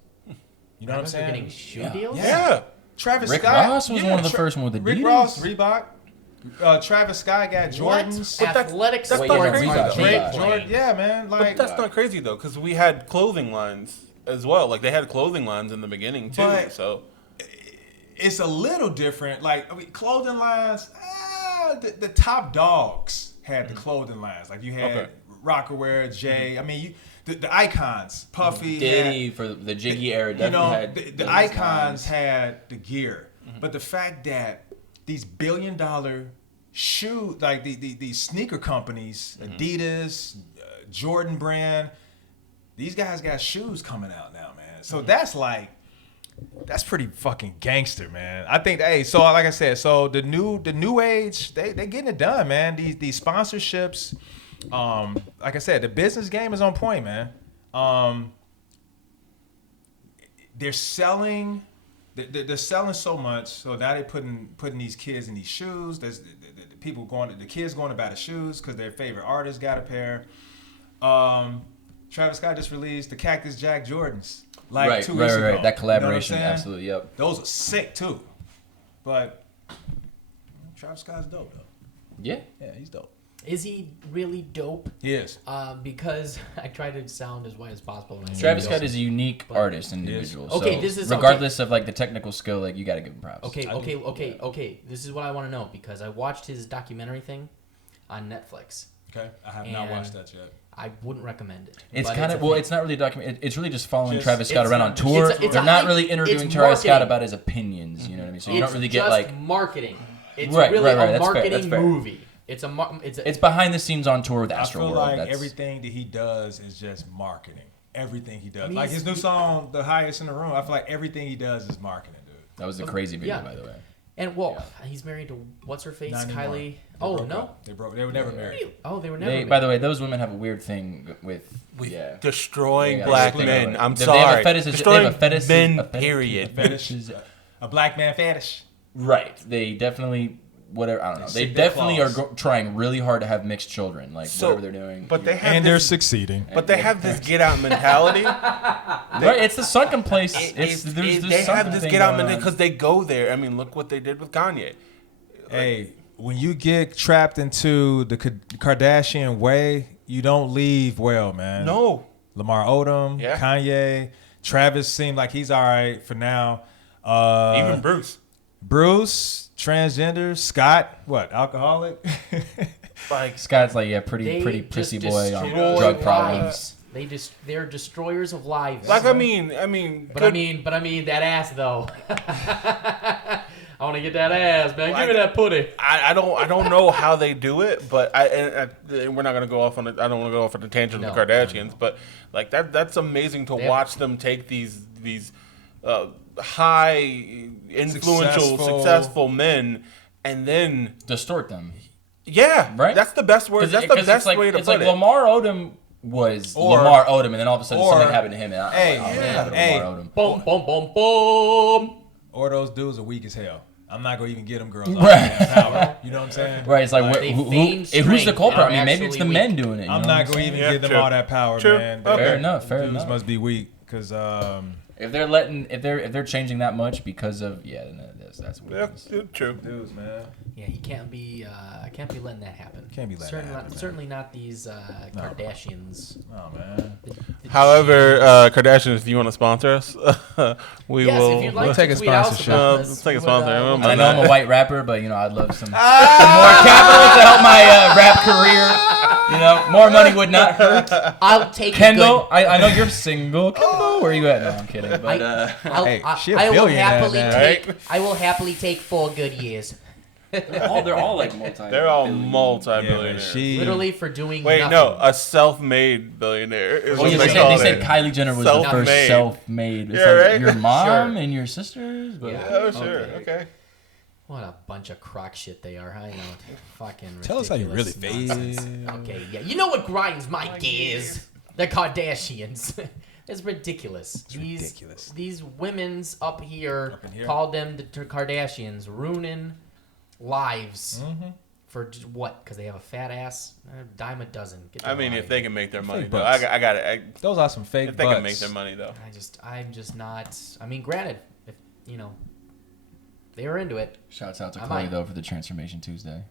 You know what I'm Rappers are saying? getting shoe Yeah. deals. Yeah. Travis Rick Scott. Ross was one of the first one with Rick Adidas. Ross, Reebok. Travis Scott got Jordans. What? Athletic that's sports not are crazy, though. Drake, playing. Jordan. Yeah, man. But Like, that's not crazy, though, because we had clothing lines as well. Like, they had clothing lines in the beginning, too. But- So, it's a little different. Like, I mean, clothing lines. The top dogs had the clothing lines. Like you had Okay. Rockaware, Jay. I mean, the icons, Puffy, Diddy for the Jiggy era you definitely know, had the those icons lines. had the gear. But the fact that these $1 billion shoe, like these sneaker companies, Adidas, Jordan brand, these guys got shoes coming out now, man. So that's pretty fucking gangster, man. I think, hey, so like I said, so the new age, they getting it done, man. These sponsorships, like I said, the business game is on point, man. They're selling so much, so now they're putting these kids in these shoes. There's the kids going to buy the shoes because their favorite artist got a pair. Travis Scott just released the Cactus Jack Jordans like 2 weeks ago. That collaboration, You know what I'm saying? absolutely, yep. Those are sick too. But Travis Scott's dope though. Yeah. Yeah, he's dope. Is he really dope? He is. Because I try to sound as white as possible. When I say Travis dope. Scott is a unique artist and individual. Okay, so this is- regardless of like the technical skill, like you got to give him props. Okay. This is what I want to know because I watched his documentary thing on Netflix. Okay, I have not And- watched that yet. I wouldn't recommend it. It's but kind a of, well, thing. it's not really a document. It's really just following Just- Travis Scott it's around not- on tour. it's a They're not hype- really interviewing it's Travis Scott marketing. about his opinions. You know what I mean? So you It's don't really get just like marketing. It's Right, really right, a that's fair, marketing that's fair. movie. It's it's behind the scenes on tour with I Astro feel World. like That's, everything that he does is just marketing. Everything he does, I mean, like he's- his new song, "The Highest in the Room." I feel like everything he does is marketing, dude. that was a crazy video, Yeah. by the way. And well, he's married to what's her face, Not anymore. Kylie. They Oh broke no, up. They were never married. oh they were never. They, married. by the way, those women have a weird thing with yeah. destroying Yeah, black yeah. men. I'm They sorry. have a fetish. Destroying They have a fetish. men, a fetish- period. Fetish, a black man fetish. Right. They definitely whatever. I don't know. They stick their definitely are claws. trying really hard to have mixed children. Like So- whatever they're doing. But they have And they're this, succeeding. but they have this get out mentality. right. It's the sunken place. There's they something have this thing get out going mentality on. because they go there. I mean, look what they did with Kanye. Hey, when you get trapped into the Kardashian way, you don't leave well, man. No, Lamar Odom, Yeah. Kanye, Travis seemed like he's all right for now. even Bruce. Bruce, transgender. Scott, what? Alcoholic. Like Scott's like, pretty They prissy just boy on destroy drug problems. lives. They're destroyers of lives. I mean. But I mean that ass though. I want to get that ass, man. Give me that putty. I don't know how they do it, but we're not gonna go off on it. I don't want to go off on the tangent of the Kardashians, but like that's amazing to watch them take these high influential, successful men and then Distort them. Yeah, right. That's the best word. That's the best way to put it. It's like Lamar Odom was Lamar Odom, and then all of a sudden something happened to him, and Boom, boom, boom, boom. Or those dudes are weak as hell. I'm not gonna even get them girls. Right. Power. You know what I'm saying? Right. It's like who's the culprit? I mean, maybe it's the men doing it. I'm not gonna even give them all that power, man. Fair enough. Dudes must be weak because if they're changing that much because of that's weakness. Yeah, true. Dudes, man. Yeah, you can't be letting that happen. Can't be letting that happen. Certainly not these Kardashians. Oh man. However, Kardashians, if you want to sponsor us, we will. If you'd like take to a tweet out sponsorship. about Let's this, take a we sponsor. would, I know I'm a white rapper, but I'd love some more capital to help my rap career. More money would not hurt. I'll take Kendall. I know you're single. Kendall, where are you at? No, I'm kidding. But I will happily take 4 good years. they're all like They're all multi-billionaires. Literally for doing nothing. No, a self-made billionaire. Is what they said Kylie Jenner was the first self-made. Yeah, right? Your mom and your sisters. But Oh, sure. Okay. What a bunch of crock shit they are. I know. Fucking ridiculous. Tell us how you really feel. Okay, yeah. You know what grinds my gears? The Kardashians. It's ridiculous. These women's up here called them the Kardashians, ruining lives for just what? Because they have a fat ass? A dime a dozen. If they can make their money, though. bucks. I got it. Those are some fake If they can make their money, though. I'm just not. I mean, granted, if they were into it. Shouts out to Chloe though for the Transformation Tuesday.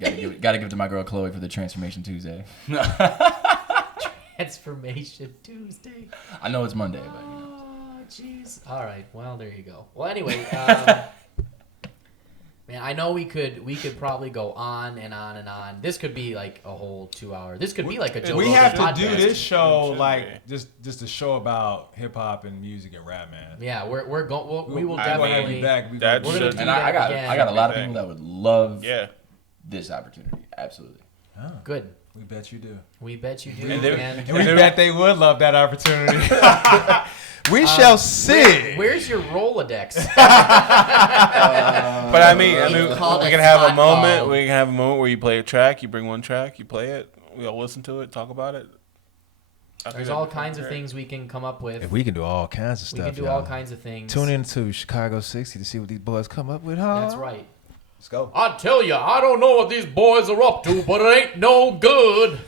Gotta give it to my girl Chloe for the Transformation Tuesday. Transformation Tuesday. I know it's Monday, but Oh, jeez. All right. Well, there you go. Well, anyway, man, I know we could probably go on and on and on. This could be like a whole 2 hour. This could be like a Joe We Rogan have to podcast. do this show like just a show about hip hop and music and rap, man. Yeah, we will We'll definitely have you back. and I got a lot of people that would love this opportunity. Absolutely. Oh, good. We bet you do. We bet you do. And we bet they would love that opportunity. We shall see. Where's your Rolodex? But I mean, we can have a moment. Ball. We can have a moment where you play a track. You bring one track. You play it. We all listen to it. Talk about it. There's all kinds of things we can come up with. If we can do all kinds of stuff. We can do all kinds of things. Tune in to Chicago 60 to see what these boys come up with, huh? That's right. Let's go. I tell you, I don't know what these boys are up to, but it ain't no good.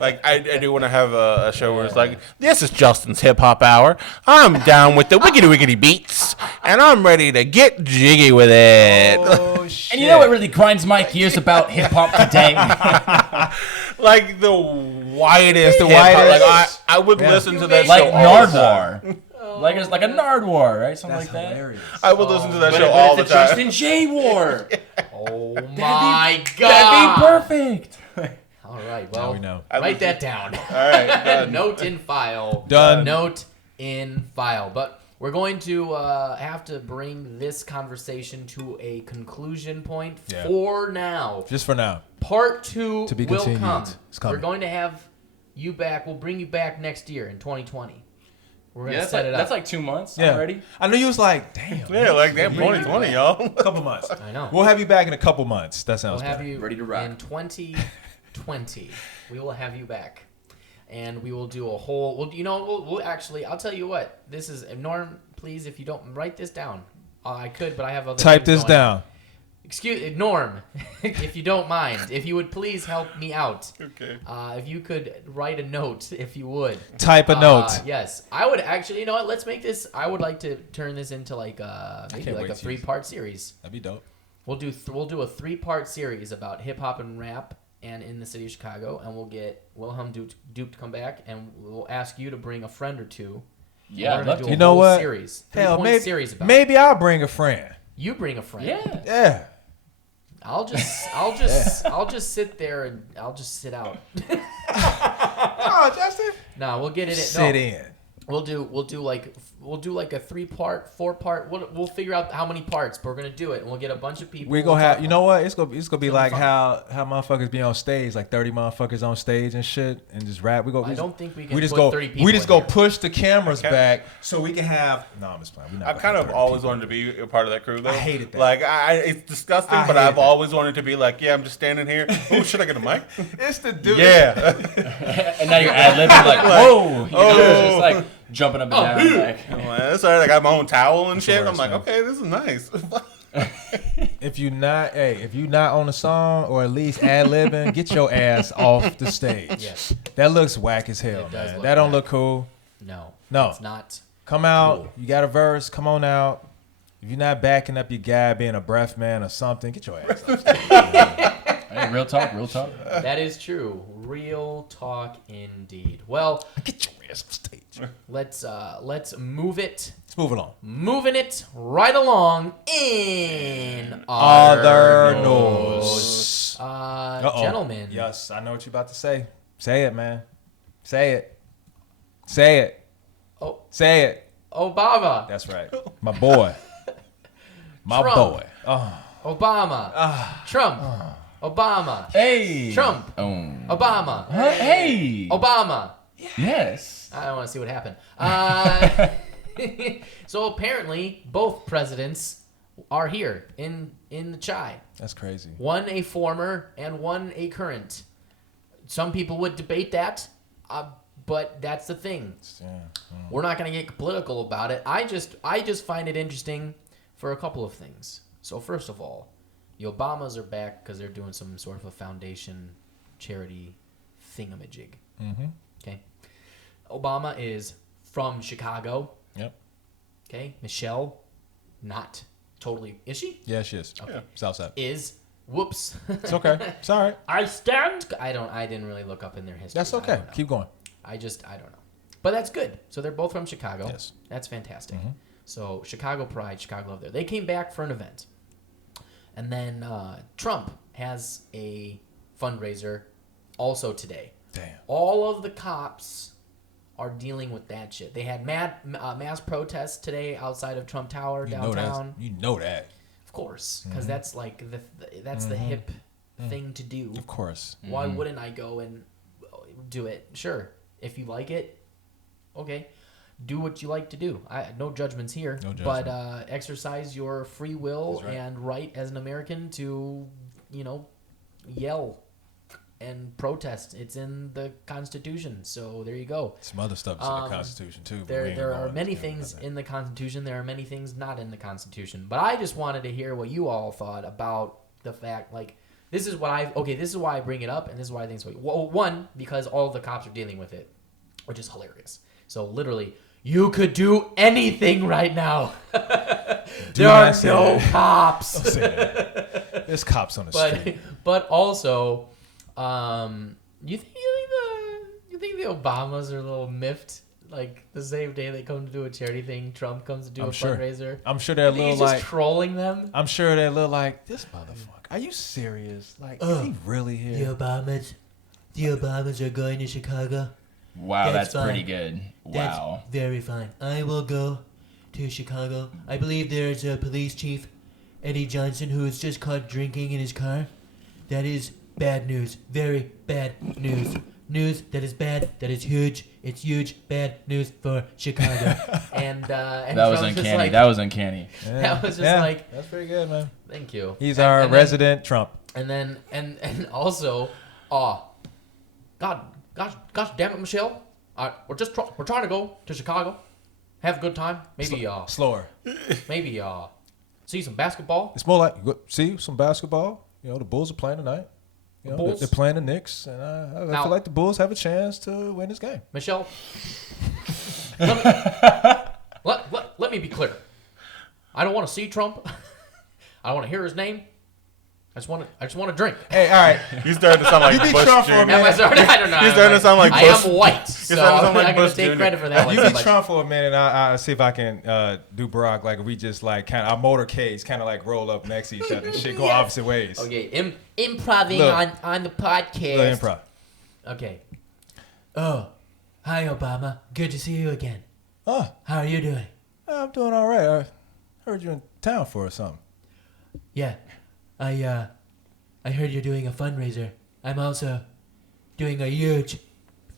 Like, I do want to have a show where it's like, this is Justin's Hip Hop Hour. I'm down with the wiggity beats, and I'm ready to get jiggy with it. Oh, shit. And you know what really grinds my gears about hip hop today? Like the widest. Like I would listen to that like show all the Nardwar. time. Like it's like a Nardwar, right? Something That's like that. hilarious. I would listen to that show all the time. Justin J War. Oh my God. That'd be perfect. All right, well, Now we know. write that down. All right, done. Note in file. Done. Note in file. But we're going to have to bring this conversation to a conclusion point for now. Just for now. Part 2 To be will continued. come. It's coming. We're going to have you back. We'll bring you back next year in 2020. We're going to That's set it up. That's like 2 months Yeah. already. I knew you was like, damn. Yeah, like damn 2020, y'all. A couple months. I know. We'll have you back in a couple months. That sounds We'll have good. you Ready to rock. in 2020. We will have you back, and we will do a whole. Well, we'll actually. I'll tell you what. This is Norm. Please, if you don't write this down, I could, but I have other. Type things this going down. on. Excuse Norm, if you don't mind, if you would please help me out. Okay. If you could write a note, if you would. Type a note. Yes, I would actually. You know what? Let's make this. I would like to turn this into maybe can't like wait a to use 3-part series. That'd be dope. We'll do a 3-part series about hip hop and rap and in the city of Chicago, and we'll get Wilhelm Duke to come back, and we'll ask you to bring a friend or two. Yeah, I'd love to. You know what? Series, Hell, 3-point series about maybe I'll bring a friend. You bring a friend. Yeah. I'll just sit there and I'll just sit out. Oh, Justin. No, we'll get it in. Sit in. We'll do like a 3-part, 4-part. We'll figure out how many parts, but we're gonna do it, and we'll get a bunch of people. We're gonna have, you know what? It's gonna be like how motherfuckers be on stage, like 30 motherfuckers on stage and shit, and just rap. I don't think we can. just put go. 30 people We just in go here. push the cameras back so we can have. No, I'm just playing. I kind of always wanted to be a part of that crew, though. I hated that. Like, it's disgusting, but I've always wanted to be like, yeah, I'm just standing here. Oh, should I get a mic? It's the dude. Yeah. And now you're ad-libbing like, whoa. You know, it's just like jumping up and down. Like, I'm like, that's all right. I got my own towel and shit. worst, I'm like, man. okay, this is nice. If you not on the song or at least ad-libbing, get your ass off the stage. Yes. That looks whack as hell, It does man. look That don't whack. look cool. No, No. it's not. Come out. Cool. You got a verse. Come on out. If you're not backing up your guy being a breath man or something, get your ass off stage. hey, real talk. That is true. Real talk indeed. Well, Get your ass off stage. let's move it. Let's move along. Moving it right along in Other news. news. Gentlemen. Yes, I know what you're about to say. Say it, man. Say it. Say it. Oh, Say it. Obama. That's right. My boy. My Trump. boy. Oh. Obama. Trump. Obama. Hey. Trump. Obama. Hey. Obama. Yes. I want to see what happened. So apparently, both presidents are here in the chai. That's crazy. One a former and one a current. Some people would debate that, but that's the thing. Yeah. We're not going to get political about it. I just find it interesting for a couple of things. So first of all, the Obamas are back because they're doing some sort of a foundation charity thingamajig. Mm-hmm. Okay. Obama is from Chicago. Yep. Okay. Michelle, not totally. Is she? Yeah, she is. Okay. Southside. Is whoops. It's okay. It's all right. I stand. I didn't really look up in their history. That's I okay. don't know. Keep going. I don't know. But that's good. So they're both from Chicago. Yes. That's fantastic. Mhm. So Chicago pride, Chicago love there. They came back for an event. And then Trump has a fundraiser also today. Damn. All of the cops are dealing with that shit. They had mass protests today outside of Trump Tower downtown. You know that. Of course, because that's like the hip thing to do. Of course. Why wouldn't I go and do it? Sure, if you like it, okay, do what you like to do. No judgments here. No judgment. But exercise your free will That's right. and right as an American to, yell and protest. It's in the Constitution, so there you go. Some other stuff is in the Constitution too. But we ain't There are going many into things that. in the Constitution. There are many things not in the Constitution. But I just wanted to hear what you all thought about the fact, like, this is why I bring it up, and this is why I think it's one, because all the cops are dealing with it, which is hilarious. So literally, you could do anything right now. There are not say no that. cops. Don't say that. There's cops on the street. But also, you think the Obamas are a little miffed? Like the same day they come to do a charity thing, Trump comes to do a fundraiser. I'm sure they're a little He's like just trolling them. I'm sure they're a little like, this motherfucker. Are you serious? Like, is he really here? The Obamas are going to Chicago. Wow, That's that's pretty fine. good. Wow. That's very fine. I will go to Chicago. I believe there's a police chief, Eddie Johnson, who was just caught drinking in his car. That is bad news. Very bad news. News that is bad. That is huge. It's huge. Bad news for Chicago. and That was Trump's just uncanny. like- That was uncanny. That was just like, that's pretty good, man. thank you. He's And- our and then- resident Trump. And then and also, gosh damn it, Michelle. We're trying to go to Chicago, have a good time. Maybe Slower. maybe see some basketball. It's more like you go see some basketball. The Bulls are playing tonight. Bulls? They're playing the Knicks, and I Now- feel like the Bulls have a chance to win this game. Michelle, let me be clear. I don't want to see Trump. I don't want to hear his name. I just want to drink. Hey, all right. You started to sound like You be Bush Trump for a Jr. minute. I don't know. You're starting to sound like I Bush. am white, so starting to I'm sound like not going Bush to take Jr. credit for that one. You so be much. Trump for a minute. I'll see if I can do Barack. Like, we just, like, kind of, our motorcades kind of, like, roll up next to each other and shit go opposite ways. Okay, improving Look. on the podcast. Little improv. Okay. Oh, hi, Obama. Good to see you again. Oh, How are you doing? I'm doing all right. I heard you in town for something. Yeah, I heard you're doing a fundraiser. I'm also doing a huge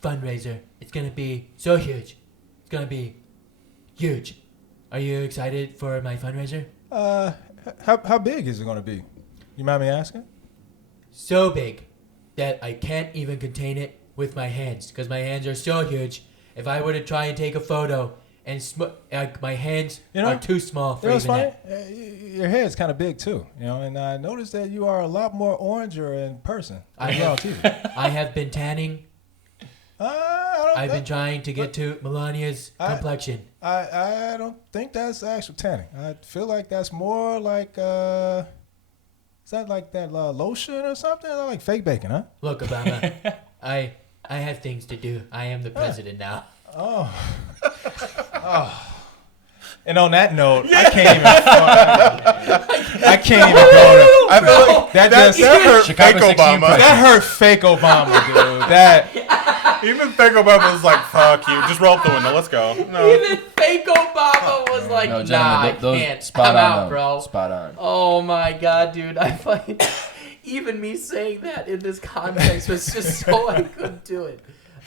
fundraiser. It's gonna be so huge. It's gonna be huge. Are you excited for my fundraiser? How big is it going to be? You mind me asking? So big that I can't even contain it with my hands because my hands are so huge. If I were to try and take a photo and my hands are too small for You know what's even funny? that. Your head's kind of big too, you know. And I noticed that you are a lot more oranger in person. I have been tanning. I've been trying to get to Melania's complexion. I don't think that's actual tanning. I feel like that's more like is that like that lotion or something? Like fake bacon, huh? Look, Obama, I have things to do. I am the president now. Oh. And on that note, I can't even. I can't even go to. I feel like that hurt Chicago fake 16 Obama. That hurt fake Obama, dude. That. Even fake Obama was like, "Fuck you, just roll up the window, let's go." No. Even fake Obama was like, No, nah, gentlemen, I those can't. spot I'm on, out, though. bro. Spot on. Oh my god, dude. I fucking even me saying that in this context was just so I couldn't do it.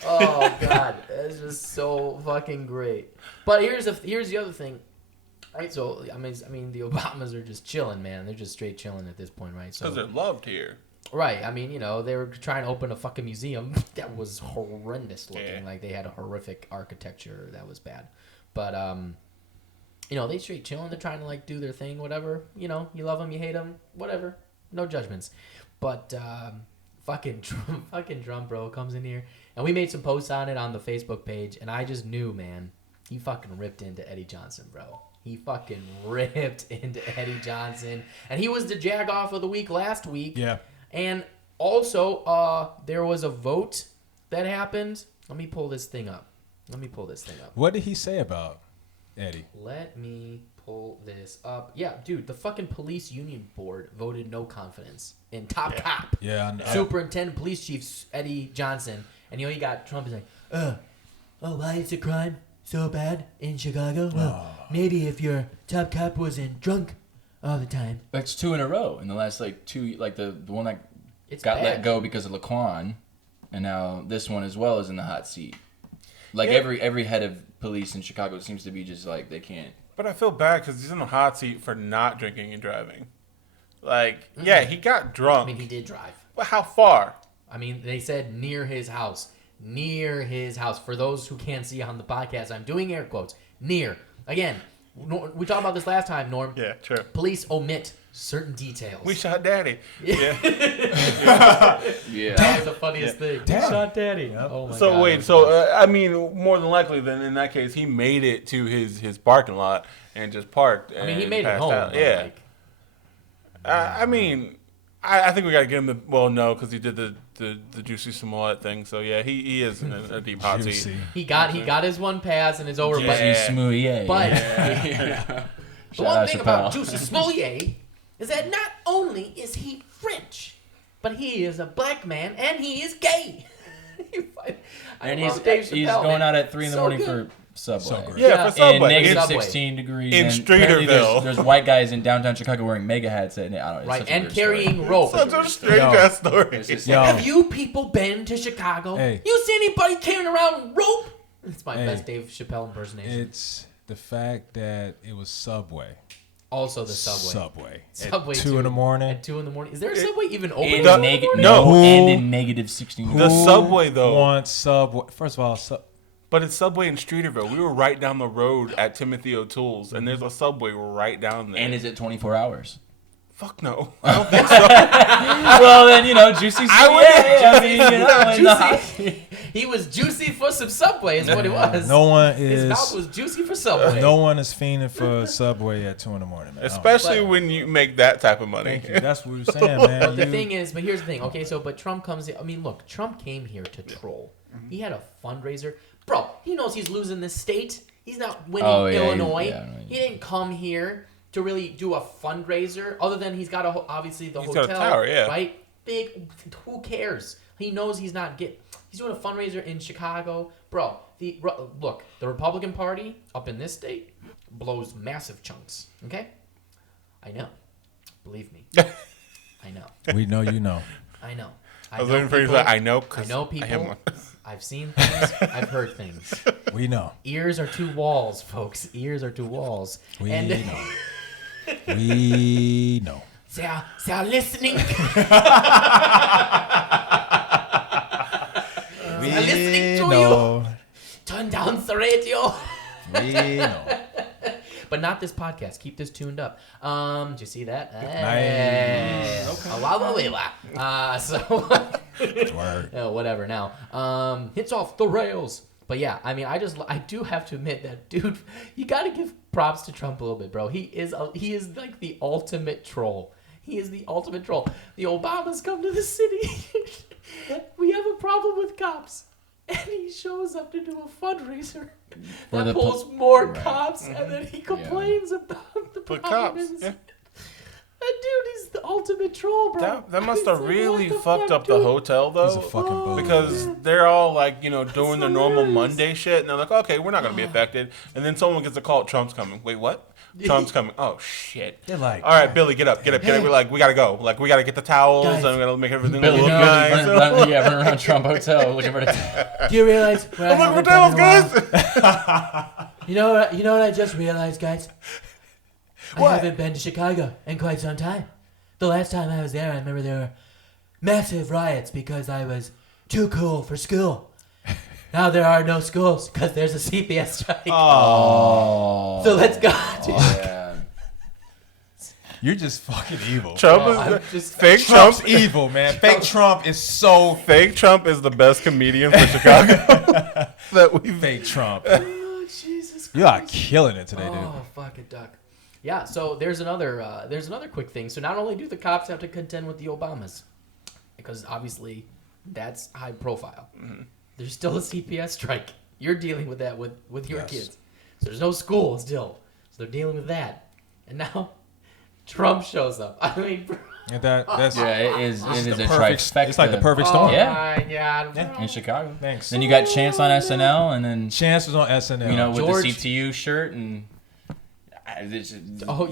Oh god, that's just so fucking great. But here's the other thing. Right, so I mean the Obamas are just chilling, man. They're just straight chilling at this point, right? So Because they're loved here. right, I mean, they were trying to open a fucking museum that was horrendous looking. Yeah. Like they had a horrific architecture that was bad. But they straight chilling. They're trying to like do their thing, whatever. You love them, you hate them, whatever. No judgments. But fucking Trump, bro, comes in here, and we made some posts on it on the Facebook page, and I just knew, man, he fucking ripped into Eddie Johnson, bro. He fucking ripped into Eddie Johnson, and he was the jag-off of the week last week. Yeah. And also, there was a vote that happened. Let me pull this thing up. What did he say about Eddie? Let me pull this up. Yeah, dude, the fucking police union board voted no confidence in top cop. Yeah. Superintendent Police Chief Eddie Johnson. And you got Trump is like, why is the crime so bad in Chicago? Well, maybe if your top cop wasn't drunk all the time. That's 2 in a row in the last two, like the one that It's got bad. let go because of Laquan, and now this one as well is in the hot seat. Like every head of police in Chicago seems to be just like they can't. But I feel bad because he's in the hot seat for not drinking and driving. Like, yeah, he got drunk. I mean, he did drive. But how far? I mean, they said near his house. Near his house. For those who can't see on the podcast, I'm doing air quotes. Near. Again, we talked about this last time, Norm. Yeah, true. Police omit certain details. We shot Daddy. Yeah. Yeah. That was the funniest thing. Damn. We shot Daddy. Oh my So God. wait, so I mean, more than likely, then in that case, he made it to his parking lot and just parked. I mean, he and made it passed home. out. but, Yeah. like, I mean, I think we got to get him the. Well, no, because he did the Juicy Smollett thing. So yeah, he is in a deep hot seat. Juicy. he got his one pass and it's over. Yeah. Smooth, yeah. But Yeah. the Shout one out thing Chappelle. about Juicy Smollett is that not only is he French, but he is a black man and he is gay. And love Dave he's Chappelle, going man. out at 3 in the So morning good. for Subway. So great. Yeah, Yeah. for Subway. And negative Subway. 16 degrees. In and apparently Streeterville. There's white guys in downtown Chicago wearing mega hats. At, I don't know, it's Right, such a and weird story. carrying rope. Such a strange ass story. It's just- Yo. Have you people been to Chicago? Hey. You see anybody carrying around rope? It's my Hey. best Dave Chappelle impersonation. It's the fact that it was Subway. Also the Subway. Subway At 2 too. in the morning. At 2 in the morning. Is there a Subway even open? And in The- the morning? no. and in negative 16 The Subway, though. Wants Subway. First of all, But it's Subway in Streeterville. We were right down the road at Timothy O'Toole's, and there's a Subway right down there. And is it 24 hours? Fuck no. I don't think so. Well, then, juicy. Juicy. He was juicy for some Subway is what he was. No one His is. mouth was juicy for Subway. No one is fiending for Subway at 2 a.m, man. Especially when you make that type of money. Thank you. That's what we were saying, man. But the thing is, here's the thing. Okay, but Trump comes in. I mean, look, Trump came here to troll. He had a fundraiser. Bro, he knows he's losing this state. He's not winning Illinois. He didn't come here to really do a fundraiser, other than he's got obviously the hotel, got a tower, right? Big, who cares? He knows he's not he's doing a fundraiser in Chicago, bro. Look, the Republican Party up in this state blows massive chunks. Okay, I know, believe me, I know. We know you know. I know. I was looking for you. I know. I know people. I am one. I've seen things. I've heard things. We know. Ears are 2 walls, folks. Ears are 2 walls. We know. We know. They are listening. We They're listening to know. you. Turn down the radio. We know. But not this podcast. Keep this tuned up. Did you see that? Nice. Okay. So Word. whatever now. Hits off the rails. But yeah, I mean, I do have to admit that, dude, you got to give props to Trump a little bit, bro. He is like the ultimate troll. He is the ultimate troll. The Obamas come to the city. We have a problem with cops. And he shows up to do a fundraiser that pulls more cops, and then he complains about the problems. Cops. Yeah. That dude is the ultimate troll, bro. That must have really fucked up the hotel, though. He's a fucking booger. Because they're all like, doing their normal Monday shit, and they're like, okay, we're not going to be affected. And then someone gets a call, Trump's coming. Wait, what? Trump's coming. Oh, shit. They're like, all right, Billy, get up. We're like, we got to go. Like, we got to get the towels, Guys. and we got to make everything Billy, look nice. run around Trump Hotel looking for the. Do you realize? I'm looking for towels, guys. You know what I just realized, guys? What? I haven't been to Chicago in quite some time. The last time I was there, I remember there were massive riots because I was too cool for school. Now there are no schools because there's a CPS strike. Oh. So let's go. Yeah. you're just fucking evil. Fake Trump's Trump. evil, man. Fake Trump is so Fake Trump is the best comedian for Chicago that we've. fake Trump. Oh, Jesus Christ. You are killing it today, dude. Oh, fucking duck. Yeah, so there's another quick thing. So not only do the cops have to contend with the Obamas, because obviously that's high profile. Mm-hmm. There's still a CPS strike. You're dealing with that with your kids. So there's no school still. So they're dealing with that. And now Trump shows up. I mean, And that's It is a perfect, trifecta. it's like the perfect storm. Yeah. my God. Yeah. In Chicago. Thanks. Then you got Chance on SNL, and then Chance was on SNL. with George- the CTU shirt, and there's that's all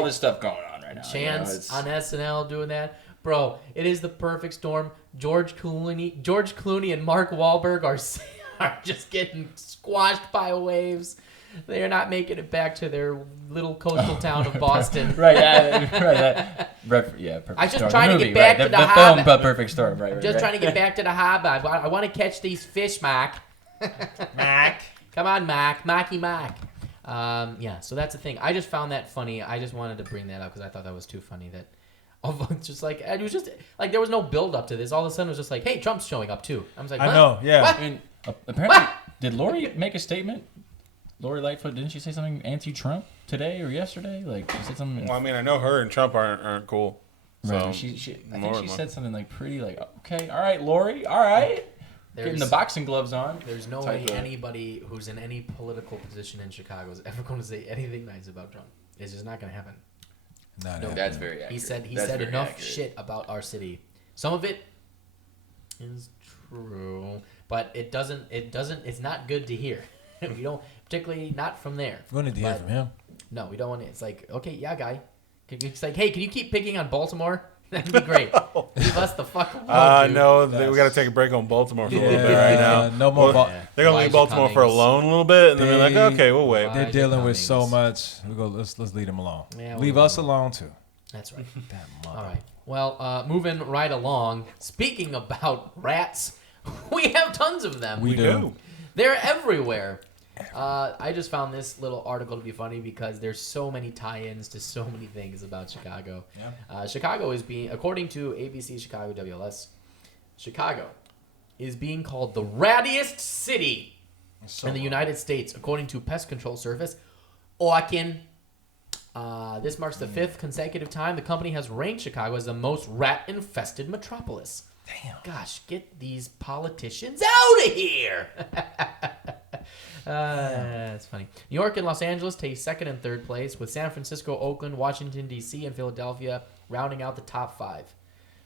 right. this stuff going on right now. Chance on SNL doing that. Bro, it is the perfect storm. George Clooney and Mark Wahlberg are just getting squashed by waves. They are not making it back to their little coastal town of Boston. Right, perfect. I'm just Storm. trying The to movie, get back right? to the film, Hobbit. but Perfect Storm, right? Just trying to get back to the harbor. I want to catch these fish, Mac. Mac. Come on, Mac. Macky Mac. So that's the thing. I just found that funny. I just wanted to bring that up because I thought that was too funny. That just like it was just like there was no build up to this. All of a sudden it was just like, hey, Trump's showing up too. I was like, what? I know, yeah. What? I mean, apparently, did Lori make a statement? Lori Lightfoot, didn't she say something anti-Trump today or yesterday? Like she said something. Well, I mean, I know her and Trump aren't cool. So Right. I think she said something like pretty like, okay, all right, Lori, all right. Getting the boxing gloves on. There's no way anybody who's in any political position in Chicago is ever going to say anything nice about Trump. It's just not going to happen. No, That's very accurate. He said That's said very enough accurate. shit about our city. Some of it is true, but it's not good to hear. We don't, particularly not from there. We need to hear from him. No, we don't want to. It's like, okay, yeah, guy. It's like, hey, can you keep picking on Baltimore? That'd be great. Leave us the fuck alone. Dude. No, we got to take a break on Baltimore for a little bit right now. No more. They're gonna leave Baltimore for alone a little bit, and then we're like, okay, we'll wait. They're Elijah dealing with Cummings. so much. We go. Let's leave them alone. Yeah, leave we'll us alone too. That's right. Damn mother. All right. Well, moving right along. Speaking about rats, we have tons of them. We do. They're everywhere. I just found this little article to be funny because there's so many tie-ins to so many things about Chicago. Yeah. Chicago is being, according to ABC Chicago WLS, Chicago is being called the rattiest city in the United States, according to Pest Control Service. Orkin. This marks the 5th consecutive time the company has ranked Chicago as the most rat-infested metropolis. Damn. Gosh, get these politicians out of here! That's funny. New York and Los Angeles take 2nd and 3rd place, with San Francisco, Oakland, Washington, D.C., and Philadelphia rounding out the top 5.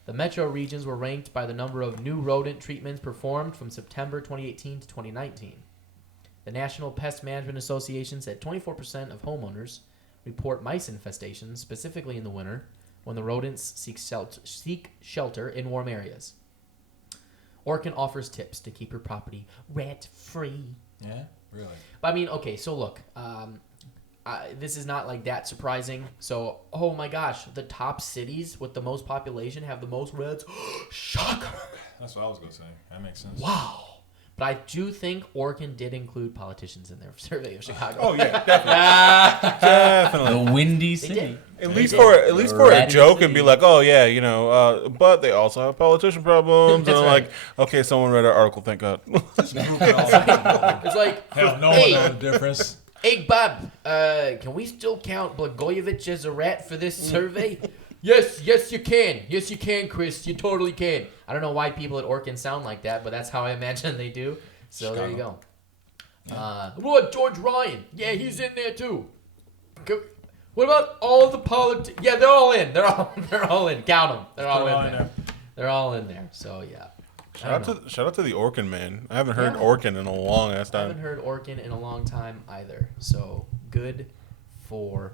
The metro regions were ranked by the number of new rodent treatments performed from September 2018 to 2019. The National Pest Management Association said 24% of homeowners report mice infestations, specifically in the winter, when the rodents seek shelter in warm areas. Orkin offers tips to keep your property rat-free. Yeah, really. But I mean, okay, so look, this is not like that surprising. So, oh my gosh, the top cities with the most population have the most rats. Shocker! That's what I was gonna say. That makes sense. Wow. But I do think Orkin did include politicians in their survey of Chicago. Oh yeah, definitely. Definitely. The Windy They City. did. At least for a Ratty joke city. and be like, oh yeah, you know, but they also have politician problems. And I'm right. like, okay, someone read our article, thank God. It's like, Hell, no hey, one knows the difference. Hey, Bob, can we still count Blagojevich as a rat for this survey? Yes, you can. Yes, you can, Chris. You totally can. I don't know why people at Orkin sound like that, but that's how I imagine they do. So there you go. What, George Ryan? Yeah, he's in there too. What about all the politics? Yeah, they're all in. They're all in. Count them. They're all in there. They're all in there. So yeah. Shout out to the Orkin man. I haven't heard Yeah. Orkin in a long ass I haven't time. heard Orkin in a long time either. So good for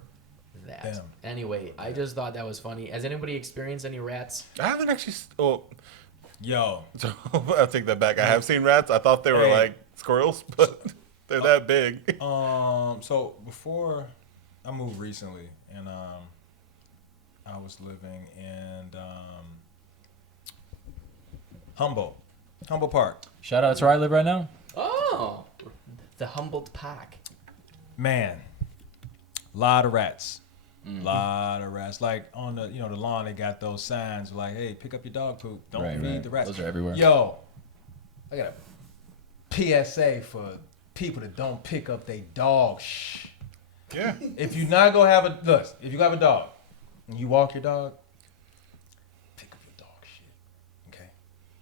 that. Damn. Anyway, I just thought that was funny. Has anybody experienced any rats? I haven't actually. Oh, Yo, so I'll take that back. I have seen rats. I thought they were Hey. like squirrels, but they're that big. so before I moved recently, and I was living in Humboldt Park. Shout out to where I live right now. Oh, the Humboldt Park. Man, lot of rats. Lot of rats. Like on the the lawn, they got those signs like, "Hey, pick up your dog poop. Don't Right, feed right. the rats." Those are everywhere. Yo, I got a PSA for people that don't pick up their dog. Shh. Yeah. If you not gonna have if you have a dog and you walk your dog, pick up your dog shit. Okay,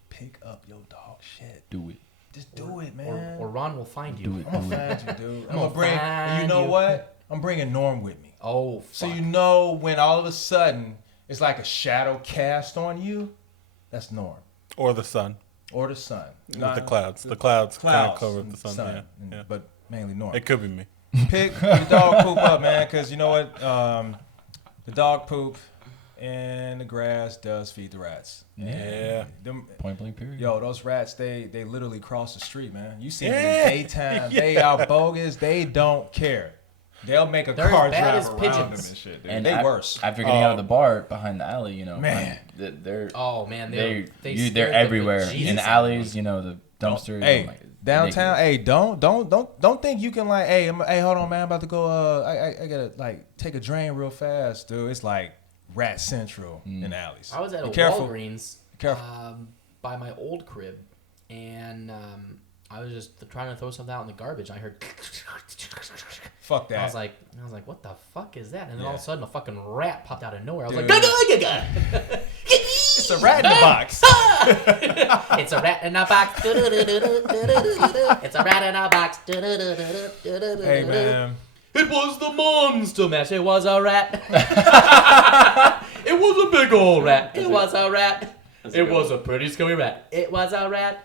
pick up your dog shit. Do it. Just do it, man. Or Ron will find you. Do it. I'm gonna find you, dude. I'm gonna gonna bring. And you find know you. what? I'm bringing Norm with me. Oh, So fuck. you know when all of a sudden it's like a shadow cast on you, that's Norm. Or the sun. Or the sun. With the clouds. The clouds kind of cover up and the sun. Yeah. But mainly Norm. It could be me. Pick your dog poop up, man, because you know what? The dog poop in the grass does feed the rats. Yeah. Them, Point blank period. yo, those rats, they literally cross the street, man. You see them Yeah. in the daytime. They are bogus. They don't care. They'll make a They're as car bad drive as around pigeons. them and shit, dude. And they worse. After getting out of the bar behind the alley, Man. they're Oh man, they're scared they're the everywhere bejesus in out of alleys. me. The dumpsters. Hey, oh my- downtown. ridiculous. Hey, don't think you can like. Hey, hold on, man. I'm about to go. I gotta like take a drain real fast, dude. It's like rat central in alleys. I was at Be a careful. Walgreens Careful. by my old crib, and I was just trying to throw something out in the garbage. I heard. Fuck that. I was like, what the fuck is that? And then all of a Yeah. sudden, a fucking rat popped out of nowhere. I was Dude. like, "Gaga!" it's a rat in the box. It's a rat in a box. It's a rat in a box. Hey, man. It was the monster mash. It was a rat. It was a big old rat. It was a rat. It was a pretty scary rat. It was a rat.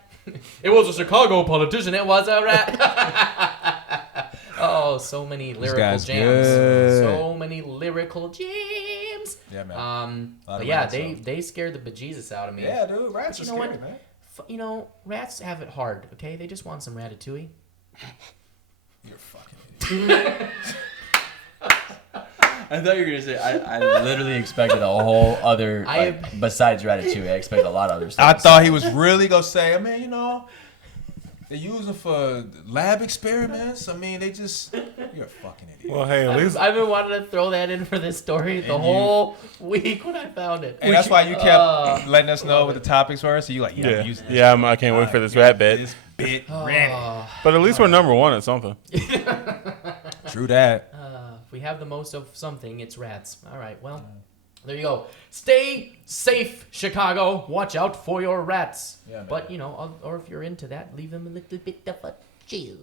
It was a Chicago politician. It was a rat. Oh, so many lyrical guy's jams. good. So many lyrical jams. Yeah, man. Lot of but yeah, rats, they scared the bejesus out of me. Yeah, dude. Rats But are you know scary, what? man. Rats have it hard. Okay, they just want some ratatouille. You're fucking idiot. I thought you were gonna say. I literally expected a whole other. Besides Ratatouille, I expected a lot of other stuff. I thought he was really gonna say, I mean, They use them for lab experiments. I mean, you're a fucking idiot. Well, hey, at least I've been wanting to throw that in for this story the whole week when I found it. And that's why you kept letting us know what the topics were. So you like, yeah, I'm using this. yeah, I can't wait for this rat bit. This bit ready. But at least we're number one at something. True that. If we have the most of something, it's rats. All right, well, there you go. Stay safe, Chicago. Watch out for your rats. Yeah, man. But, or if you're into that, leave them a little bit of a cheese.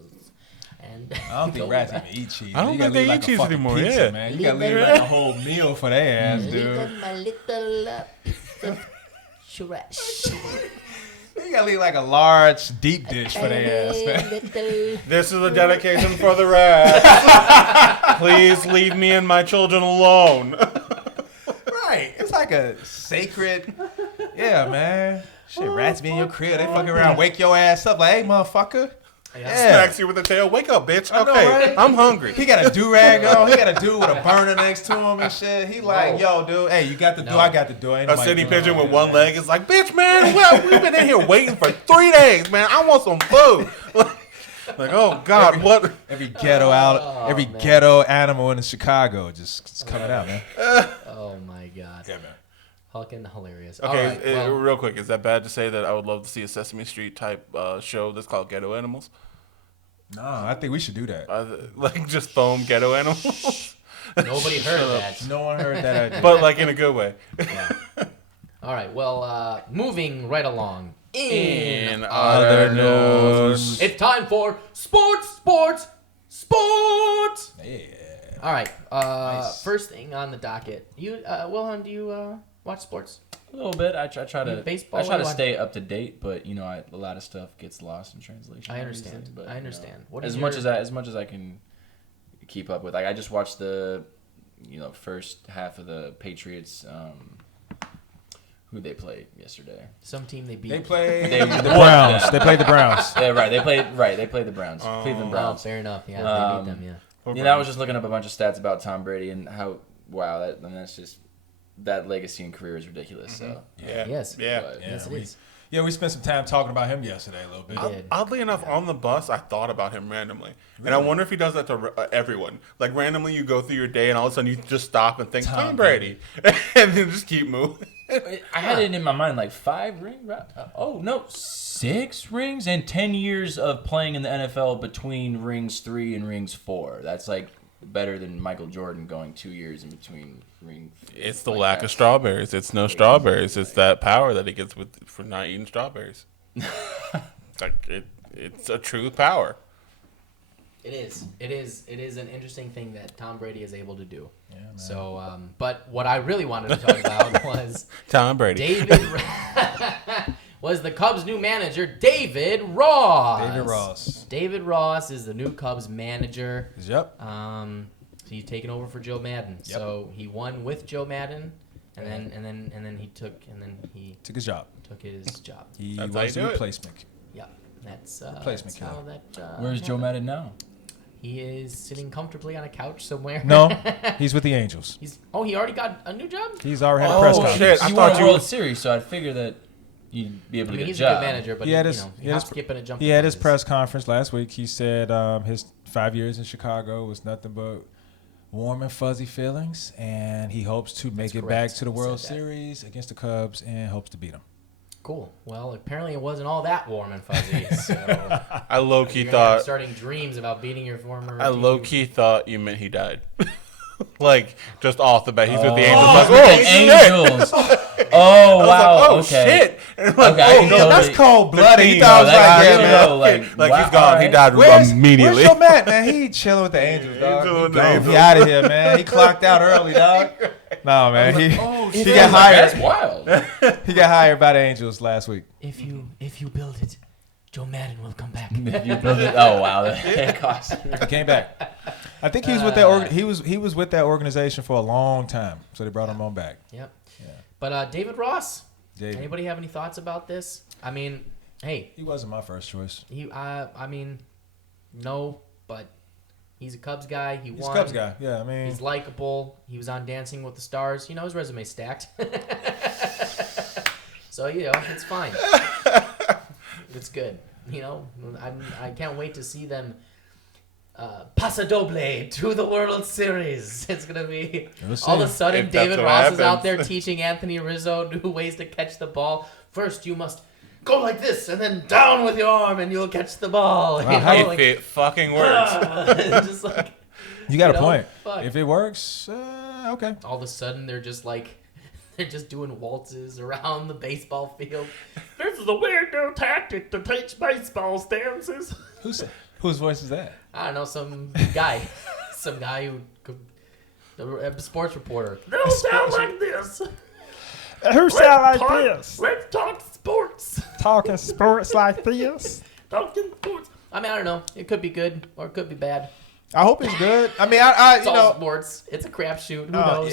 And I don't think rats even eat cheese. I don't You gotta think they leave eat cheese a fucking anymore, pizza, yeah. man. You gotta leave like a whole meal for their ass, leave dude. them a little piece of trash. You gotta leave like a large deep dish for their ass, man. This is a dedication for the rats. Please leave me and my children alone. Right. It's like a sacred. Yeah, man. Shit, rats be in your crib. They fucking around, wake your ass up like, hey, motherfucker. Yeah. Smacks you with the tail. Wake up, bitch. I know, Okay, right? I'm hungry. He got a do-rag on. He got a dude with a burner next to him and shit. He like, yo, dude, hey, you got the do, I got the do. Ain't A nobody city doing pigeon all with that, one man. leg is like, bitch, man, we've been in here waiting for 3 days, man. I want some food. Like, oh God, what? Every ghetto man. ghetto animal in Chicago just coming out, man. Oh, my God. Yeah, man. Fucking hilarious. Okay, All right, well, real quick, is that bad to say that I would love to see a Sesame Street type show that's called Ghetto Animals? No, I think we should do that. Like just foam ghetto animals, nobody heard that. No one heard that idea. but like in a good way. Yeah. All right, well, moving right along. In other news. It's time for sports. Yeah. All right. Nice. First thing on the docket. Wilhelm, do you watch sports? A little bit. I try to Baseball, I try to what? stay up to date, but a lot of stuff gets lost in translation. I these understand. days, but, I understand. What as is much your- as I can keep up with. Like I just watched the first half of the Patriots. Who they played yesterday? Some team they beat. They played They the won Browns. them. They played the Browns. Yeah, right. They played the Browns. Cleveland Oh, Browns. fair enough. Yeah, they beat them. Yeah. I was just looking up a bunch of stats about Tom Brady and how that's just that legacy and career is ridiculous. So Yeah. Yes. Yeah. But, Yes, it is. Yeah, we spent some time talking about him yesterday a little bit. did. Oddly enough, on the bus, I thought about him randomly, and I wonder if he does that to everyone. Like randomly, you go through your day, and all of a sudden, you just stop and think Tom Brady, and then just keep moving. I had it in my mind like 5 rings. 6 rings and 10 years of playing in the NFL between rings 3 and rings 4. That's like better than Michael Jordan going 2 years in between ring. It's the lack of strawberries. It's no strawberries. It's that power that he gets for not eating strawberries. It's a true power. It is. It is an interesting thing that Tom Brady is able to do. Yeah, man. So, but what I really wanted to talk about was Tom Brady. was the Cubs' new manager, David Ross. David Ross is the new Cubs manager. Yep. So he's taking over for Joe Madden. Yep. So he won with Joe Madden, and then he took his job. Took his job. He That's how you was the do it. replacement. Yeah, that's Replacement how killer. that. Where's Joe Madden now? He is sitting comfortably on a couch somewhere. No, he's with the Angels. he already got a new job. He's already had a press conference. shit. I You thought won a you World were- Series, so I'd figure that you'd be able I to mean, get he's a job. a good manager, but He had his- he he had hops, his- skipping and jumping. He had his punches. press conference last week. He said his 5 years in Chicago was nothing but warm and fuzzy feelings, and he hopes to make it back correct. to the He World said that. Series against the Cubs and hopes to beat them. Cool. Well, apparently it wasn't all that warm and fuzzy. So I low key you're gonna have thought. starting dreams about beating your former. I team. low key thought you meant he died. Like just off the bat, he's with the Angels. Oh, Like, with the Angels. Oh, wow. oh okay. shit! And like, Okay, I can totally- That's cold blooded. He The thought I was team, like, that's yeah, good, man. though. Like, he's gone. all He right. died immediately. Where's your Matt, man? He chilling with the Angels, dog. chilling He, with the gone. Angels. He out of here, man. He clocked out early, dog. No, man. He He got That's hired. wild. He got hired by the Angels last week. If you build it, Joe Madden will come back. If you build it, oh wow, that cost. He came back. I think he was with that. He was with that organization for a long time, so they brought him on back. Yep. But David Ross. David. Anybody have any thoughts about this? I mean, hey, He wasn't my first choice. I mean, no, but he's a Cubs guy. He He's won. a Cubs guy. Yeah, I mean, He's likable. He was on Dancing with the Stars. His resume's stacked. So it's fine. It's good. I can't wait to see them Pasa doble to the World Series. It's going to be... All of a sudden, David Ross is out there teaching Anthony Rizzo new ways to catch the ball. First, you must go like this, and then down with your arm, and you'll catch the ball. Wow, if it fucking works. Just like... You got a point. Fuck. If it works, okay. All of a sudden, they're just doing waltzes around the baseball field. This is a weird new tactic to teach baseball stances. Whose voice is that? I don't know, some guy a sports reporter. They'll sound like this. Who sound like this? Let's talk sports. Talking sports like this? Talking sports. I mean, I don't know. It could be good or it could be bad. I hope it's good. I mean, it's all sports. It's a crapshoot. Who knows?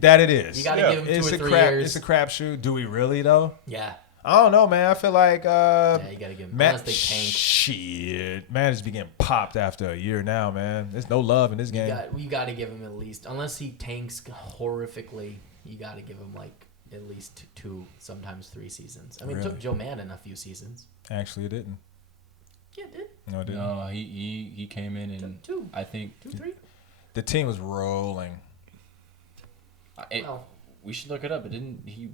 That it is. You got to give him 2 or 3 years. It's a crapshoot. Do we really though? Yeah. I don't know, man. I feel like yeah, you got to give him. Matt, Unless they tank. Shit, man is getting popped after a year now, man. There's no love in this game. You got to give him at least, unless he tanks horrifically. You got to give him like at least 2, sometimes 3 seasons. I mean, Really? It took Joe Madden a few seasons. Actually, it didn't. Yeah, it did. No, it didn't. No, he came in and Two. I think 2, 3. The team was rolling. We should look it up. Didn't he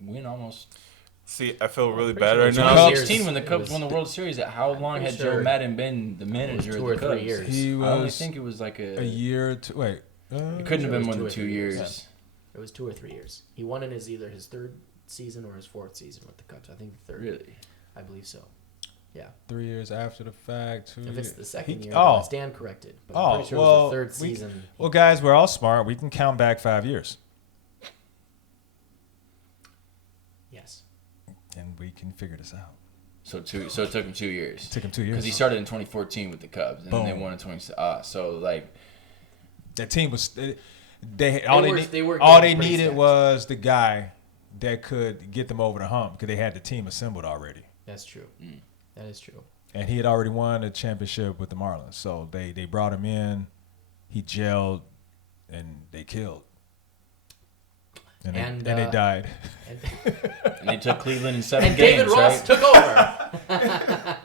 win almost? See, I feel really pretty bad sure right it's now. 2016 when the Cubs won the World Series. How long pretty had sure Joe Madden been the manager of 2 the or 3 Cubs? years. He I only was think it was like a year. Wait, it couldn't have been more than 2 years. Yeah. It was 2 or 3 years. He won in either his 3rd season or his 4th season with the Cubs. I think the 3rd. Really? I believe so. Yeah. 3 years after the fact. If it's the 2nd year, oh. I stand corrected. But I'm pretty sure it was the 3rd season. Well, guys, we're all smart. We can count back 5 years. Yes. And we can figure this out. So it took him 2 years. Took him 2 years. Because he started in 2014 with the Cubs, and then they Boom. won in 20. So like That team was all they needed stacked. was the guy that could get them over the hump because they had the team assembled already. That's true. That is true. And he had already won a championship with the Marlins. So they brought him in, he gelled, and they killed. And they died. and they took Cleveland in 7 And games, David Ross right? took over.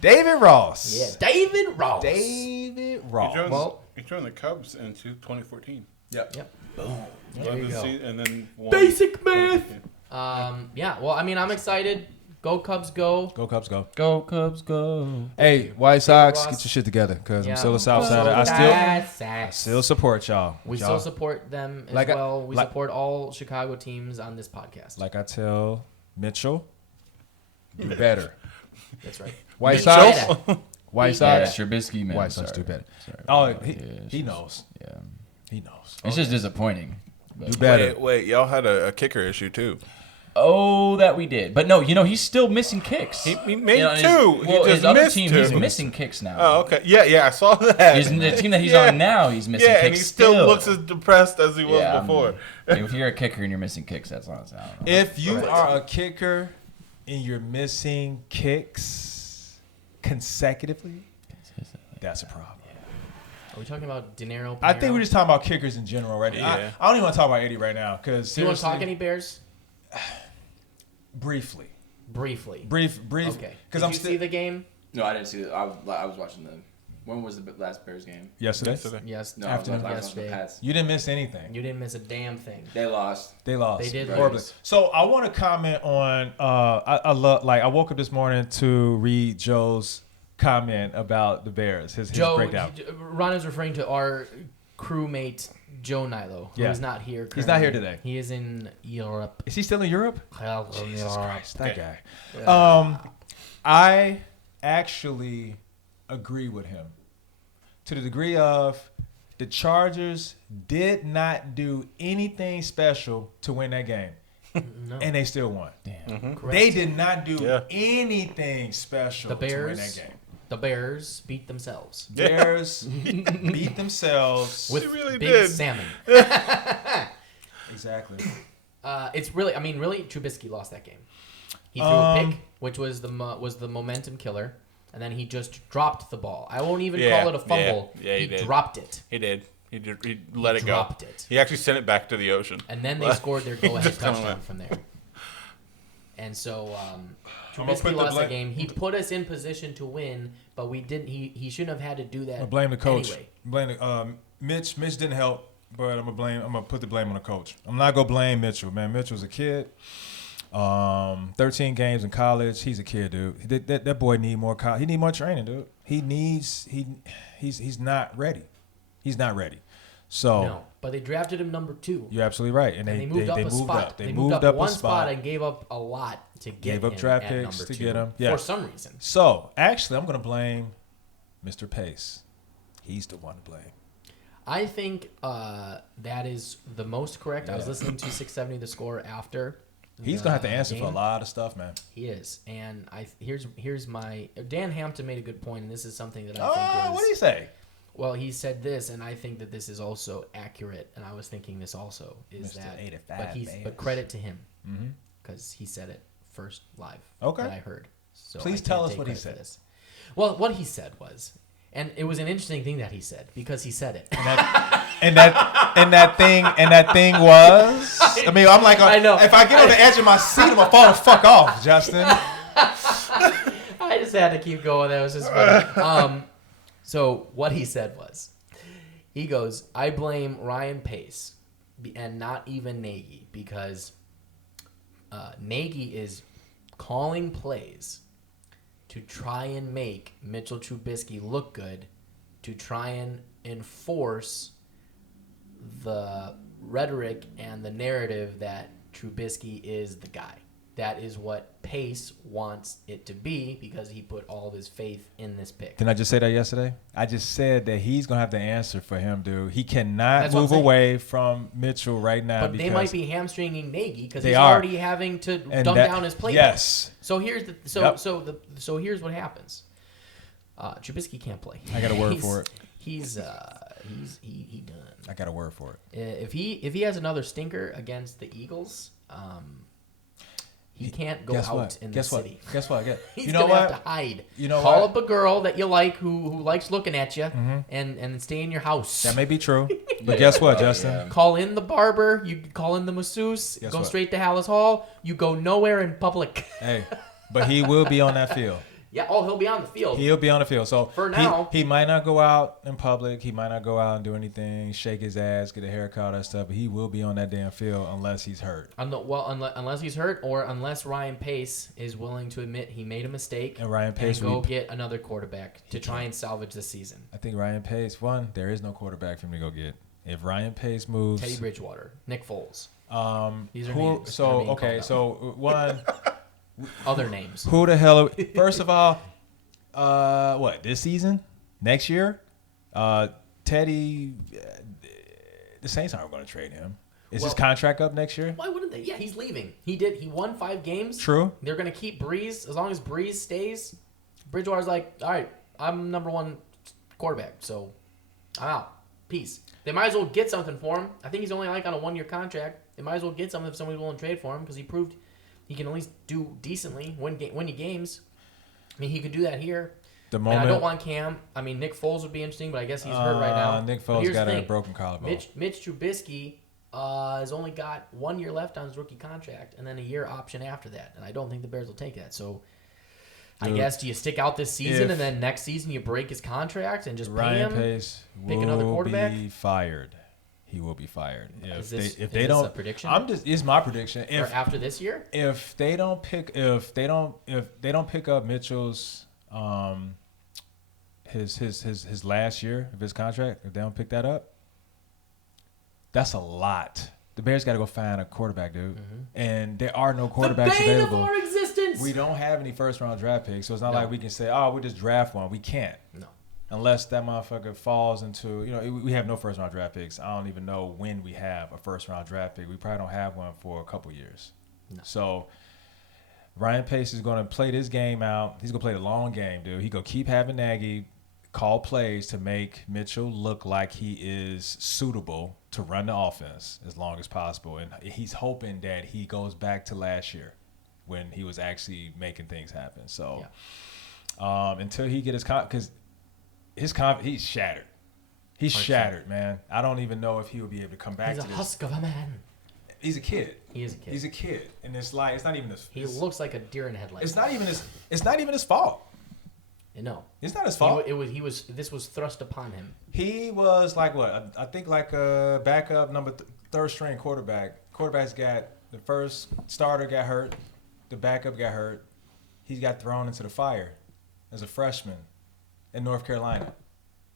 David Ross. Yeah, David Ross. David Ross. He joined the Cubs in 2014. Yep. Boom. There you go. And then won. Basic math. Yeah. Well, I mean, I'm excited. Go Cubs, go. Go Cubs, go. Go Cubs, go. Hey, White Sox, Ross. get your shit together because Yeah. I'm still a Southsider. I still support y'all. We Y'all- still support them as Like I- well. We like- support all Chicago teams on this podcast. Like I tell Mitchell, do better. That's right. White Mitchell? Sox, White Yeah, Sox. Trubisky, man. White Sox sorry. do better. Sorry. Oh, Yeah, he knows. Yeah. He knows. It's just disappointing. But- Do better. Wait, y'all had a kicker issue too. Oh, that we did. But no, he's still missing kicks. He made his, 2. Well, he his just other missed team, 2. he's missing kicks now. Oh, okay. Yeah, I saw that. The team that he's on now, he's missing kicks. Yeah, and he still looks as depressed as he was before. If you're a kicker and you're missing kicks, that's not. I don't know. If you are a kicker and you're missing kicks consecutively, that's a problem. Are we talking about Dinero? I think we're just talking about kickers in general right now. Yeah. I don't even want to talk about Eddie right now because Do you want to talk any Bears? briefly. Brief. Okay. Because Because I'm I'm see the game No, I didn't see it. I was watching the. When was the last Bears game? yesterday. Yes. No, I was afternoon watching the yesterday. Pats. You didn't miss anything. You didn't miss a damn thing. They lost. They lost. They did horribly. lose. So I want to comment on. I love I woke up this morning to read Joe's comment about the Bears. His breakdown. Ron is referring to our crewmate Joe Nilo, who Yeah. is not here. He's not here currently. today. He is in Europe. Is he still in Europe? Jesus Christ, that guy. I actually agree with him to the degree of the Chargers did not do anything special to win that game, No. and they still won. Correct. They did not do anything special The to win Bears that game. The Bears beat themselves Bears beat themselves with really big did. salmon. exactly. It's really, Trubisky lost that game. He threw a pick, which was the momentum killer, and then he just dropped the ball. I won't even call it a fumble. Yeah, he did. Dropped it. He did. He let it go. Dropped it. He actually sent it back to the ocean. And then they scored their go-ahead Just kinda touchdown went. from there. And so gonna put Trubisky the lost the blame- game. He put us in position to win, but we didn't. He shouldn't have had to do that. I blame the coach. Anyway. Blame the, Mitch. Mitch didn't help, but I'm gonna put the blame on the coach. I'm not gonna blame Mitchell, man. Mitchell's a kid. 13 games in college. He's a kid, dude. That boy need more. He need more training, dude. He's not ready. He's not ready. So No, but they drafted him number 2. you're absolutely right, and And they moved up a moved spot. up. They moved up one spot and gave up a lot to get Gave up him draft at picks number to 2 get him. Yeah. for some reason. So actually, I'm gonna blame Mr. Pace. He's the one to blame. I think that is the most correct. I was listening to 670 The Score after. He's gonna have to answer for a game. lot of stuff, man. He is, and here's my Dan Hampton made a good point, and this is something that I think is. What did he say? Well, he said this, and I think that this is also accurate. And I was thinking this also is Mr. that, 85 but credit to him Mm-hmm. because he said it first live. Okay. That I heard. So Please I tell can't us take what he credit for said. this. Well, what he said was, and it was an interesting thing that he said because he said it. And that thing was. I mean, I'm like, I know. If I get on the edge of my seat, I'm gonna fall the fuck off, Justin. I just had to keep going. That was just funny. So what he said was, he goes, I blame Ryan Pace and not even Nagy because Nagy is calling plays to try and make Mitchell Trubisky look good, to try and enforce the rhetoric and the narrative that Trubisky is the guy. That is what Pace wants it to be because he put all of his faith in this pick. Didn't I just say that yesterday? I just said that he's gonna have to answer for him, dude. He cannot That's what I'm move saying. away from Mitchell right now. But because they might be hamstringing Nagy because They he's are. already having to and dumb that- down his playbook. Yes, So here's the Yep. so here's what happens. Trubisky can't play. I got a word for it. He's done. I got a word for it. If he has another stinker against the Eagles, he can't go Guess out what? in Guess the what? city. Guess what? He's You know gonna what? have to hide. You know Call what? up a girl that you like who likes looking at you, and stay in your house. That may be true, but guess what, Justin? yeah. Call in the barber. You call in the masseuse. Guess go what? straight to Hallis Hall. You go nowhere in public. Hey, but he will be on that field. Yeah. Oh, he'll be on the field. He'll be on the field. So For now. he might not go out in public. He might not go out and do anything, shake his ass, get a haircut, all that stuff. But he will be on that damn field unless he's hurt. Unless he's hurt, or unless Ryan Pace is willing to admit he made a mistake And Ryan Pace go will be- get another quarterback to try and salvage the season. I think Ryan Pace, there is no quarterback for him to go get. If Ryan Pace moves, Teddy Bridgewater, Nick Foles, These are who, names so that are being okay, called so one, other names. who the hell? First of all, what this season, next year, Teddy, the Saints aren't going to trade him. Is his Well- contract up next year? Why wouldn't they? Yeah, he's leaving. He won 5 games. True. They're gonna keep Breeze as long as Breeze stays. Bridgewater's like, all right, I'm number 1 quarterback, so I'm out. Peace. They might as well get something for him. I think he's only like on a 1-year contract. They might as well get something if somebody's willing to trade for him because he proved he can at least do decently, win you games. I mean, he could do that here. The And I moment don't want Cam. I mean, Nick Foles would be interesting, but I guess he's hurt right now. Nick But Foles here's got the a thing. broken collarbone. Mitch Trubisky has only got 1 year left on his rookie contract and then a year option after that. And I don't think the Bears will take that. So I Dude, guess do you stick out this season if and then next season you break his contract and just pay Ryan him? Pace pick another will quarterback? be fired. He will be fired Is if this- they is they this don't. a prediction? It's my prediction. Or after this year? If they don't pick up Mitchell's his last year of his contract, if they don't pick that up, that's a lot. The Bears got to go find a quarterback, dude. And there are no quarterbacks the bane available. of our existence. We don't have any first round draft picks, so it's not No. like we can say, "Oh, we just draft one." We can't. No. Unless that motherfucker falls into, we have no first round draft picks. I don't even know when we have a first round draft pick. We probably don't have one for a couple years. No. So Ryan Pace is going to play this game out. He's going to play the long game, dude. He's going to keep having Nagy call plays to make Mitchell look like he is suitable to run the offense as long as possible. And he's hoping that he goes back to last year when he was actually making things happen. So until he get because he's shattered. He's shattered, man. I don't even know if he will be able to come back He's to a this. husk of a man. He's a kid. He is a kid. He's a kid, and it's like it's not even his. He looks like a deer in headlights. It's not even his. It's not even his fault. No, it's not his fault. This was thrust upon him. He was like what? I think like a backup third string quarterback. Quarterback's got the first starter got hurt, the backup got hurt. He got thrown into the fire as a freshman in North Carolina.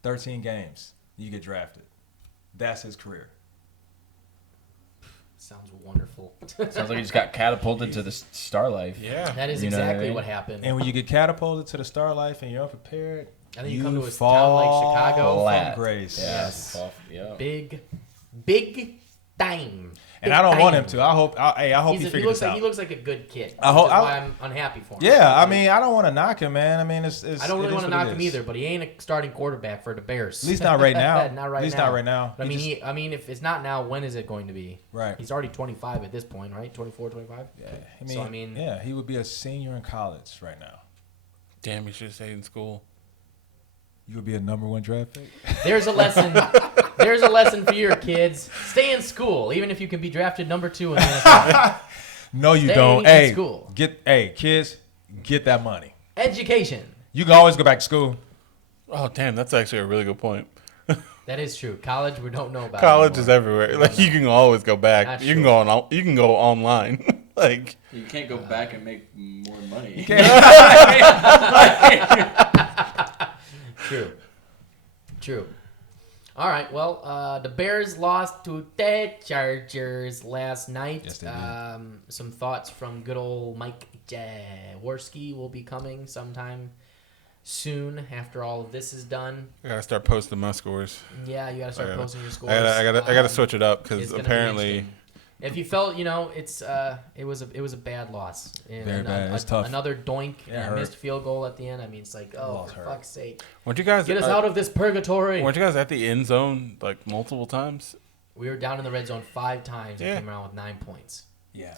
13 games. You get drafted. That's his career. Sounds wonderful. Sounds like he just got catapulted to the star life. Yeah. That is exactly what happened. And when you get catapulted to the star life and you're unprepared, and then you come to a town like Chicago. From grace. Yes. Yeah. Big time. And I don't want him to. I hope he figures this out. He looks like a good kid. I hope. Which is why I'm unhappy for him. Yeah, I mean, I don't want to knock him, man. I mean, it's I don't really want to knock him either, but he ain't a starting quarterback for the Bears. At least not right now. Not right now. At least not right now. But I mean, if it's not now, when is it going to be? Right. He's already 25 at this point, right? 24, 25? Yeah. Yeah, he would be a senior in college right now. Damn, he should have stayed in school. You would be a number 1 draft pick. There's a lesson. There's a lesson for your kids. Stay in school, even if you can be drafted number 2 in the NFL. No, you don't. Hey, kids, get that money. Education. You can always go back to school. Oh, damn, that's actually a really good point. That is true. College, we don't know about. College is everywhere. Like you can always go back. That's You can true. go on. You can go online. Like You can't go back and make more money. True. All right. Well, the Bears lost to the Chargers last night. Yes, they did. Some thoughts from good old Mike Jaworski will be coming sometime soon after all of this is done. I gotta start posting my scores. Yeah, you gotta start posting your scores. I gotta switch it up It's because gonna be apparently. interesting. If you felt, it was a bad loss. And Very bad. It's tough. Another doink It and a hurt. missed field goal at the end. I mean, it's like, oh, Loss for hurt. fuck's sake, Weren't you guys? get us out of this purgatory. Weren't you guys at the end zone like multiple times? We were down in the red zone 5 times and Yeah. came around with 9 points. Yeah.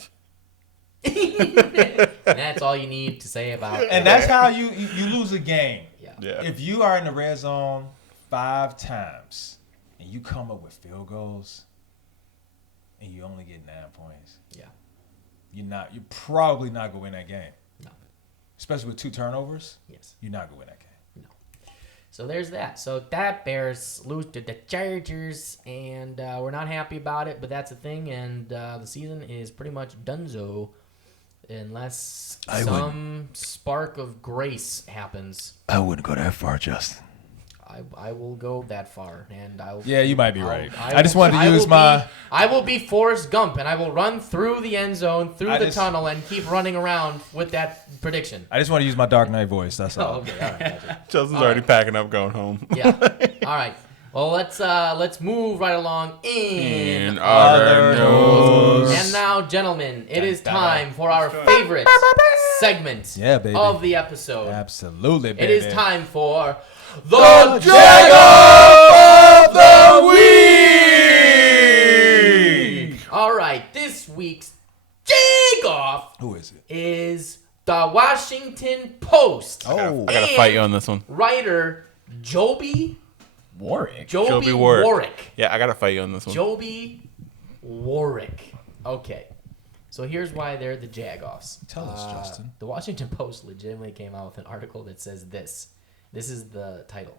And that's all you need to say about it. And that's how you lose a game. Yeah. Yeah. If you are in the red zone 5 times and you come up with field goals and you only get 9 points, Yeah. you're probably not gonna win that game. No. Especially with 2 turnovers, Yes. you're not gonna win that game. So there's that. So that Bears lose to the Chargers, and we're not happy about it, but that's the thing. And the season is pretty much donezo unless some spark of grace happens. I wouldn't go that far, Justin. I will go that far, and I'll. Yeah, you might be right. I just wanted to use my. I will be Forrest Gump, and I will run through the end zone, through the tunnel, and keep running around with that prediction. I just want to use my Dark Knight voice. That's Oh, all. okay, all right. Gotcha. Justin's All already right. packing up, going home. Yeah. All right. Well, let's move right along in other news. And now, gentlemen, it is time for our favorite segment Yeah, baby. of the episode. Absolutely, baby. It is time for the Jag of the Week. All right, this week's Jag off Who is it? is the Washington Post. Oh. I gotta fight you on this one. Writer Joby Warwick. Joby Warwick. Yeah, I gotta fight you on this one. Joby Warwick. Okay. So here's why they're the Jagoffs. Tell us, Justin. The Washington Post legitimately came out with an article that says this. This is the title.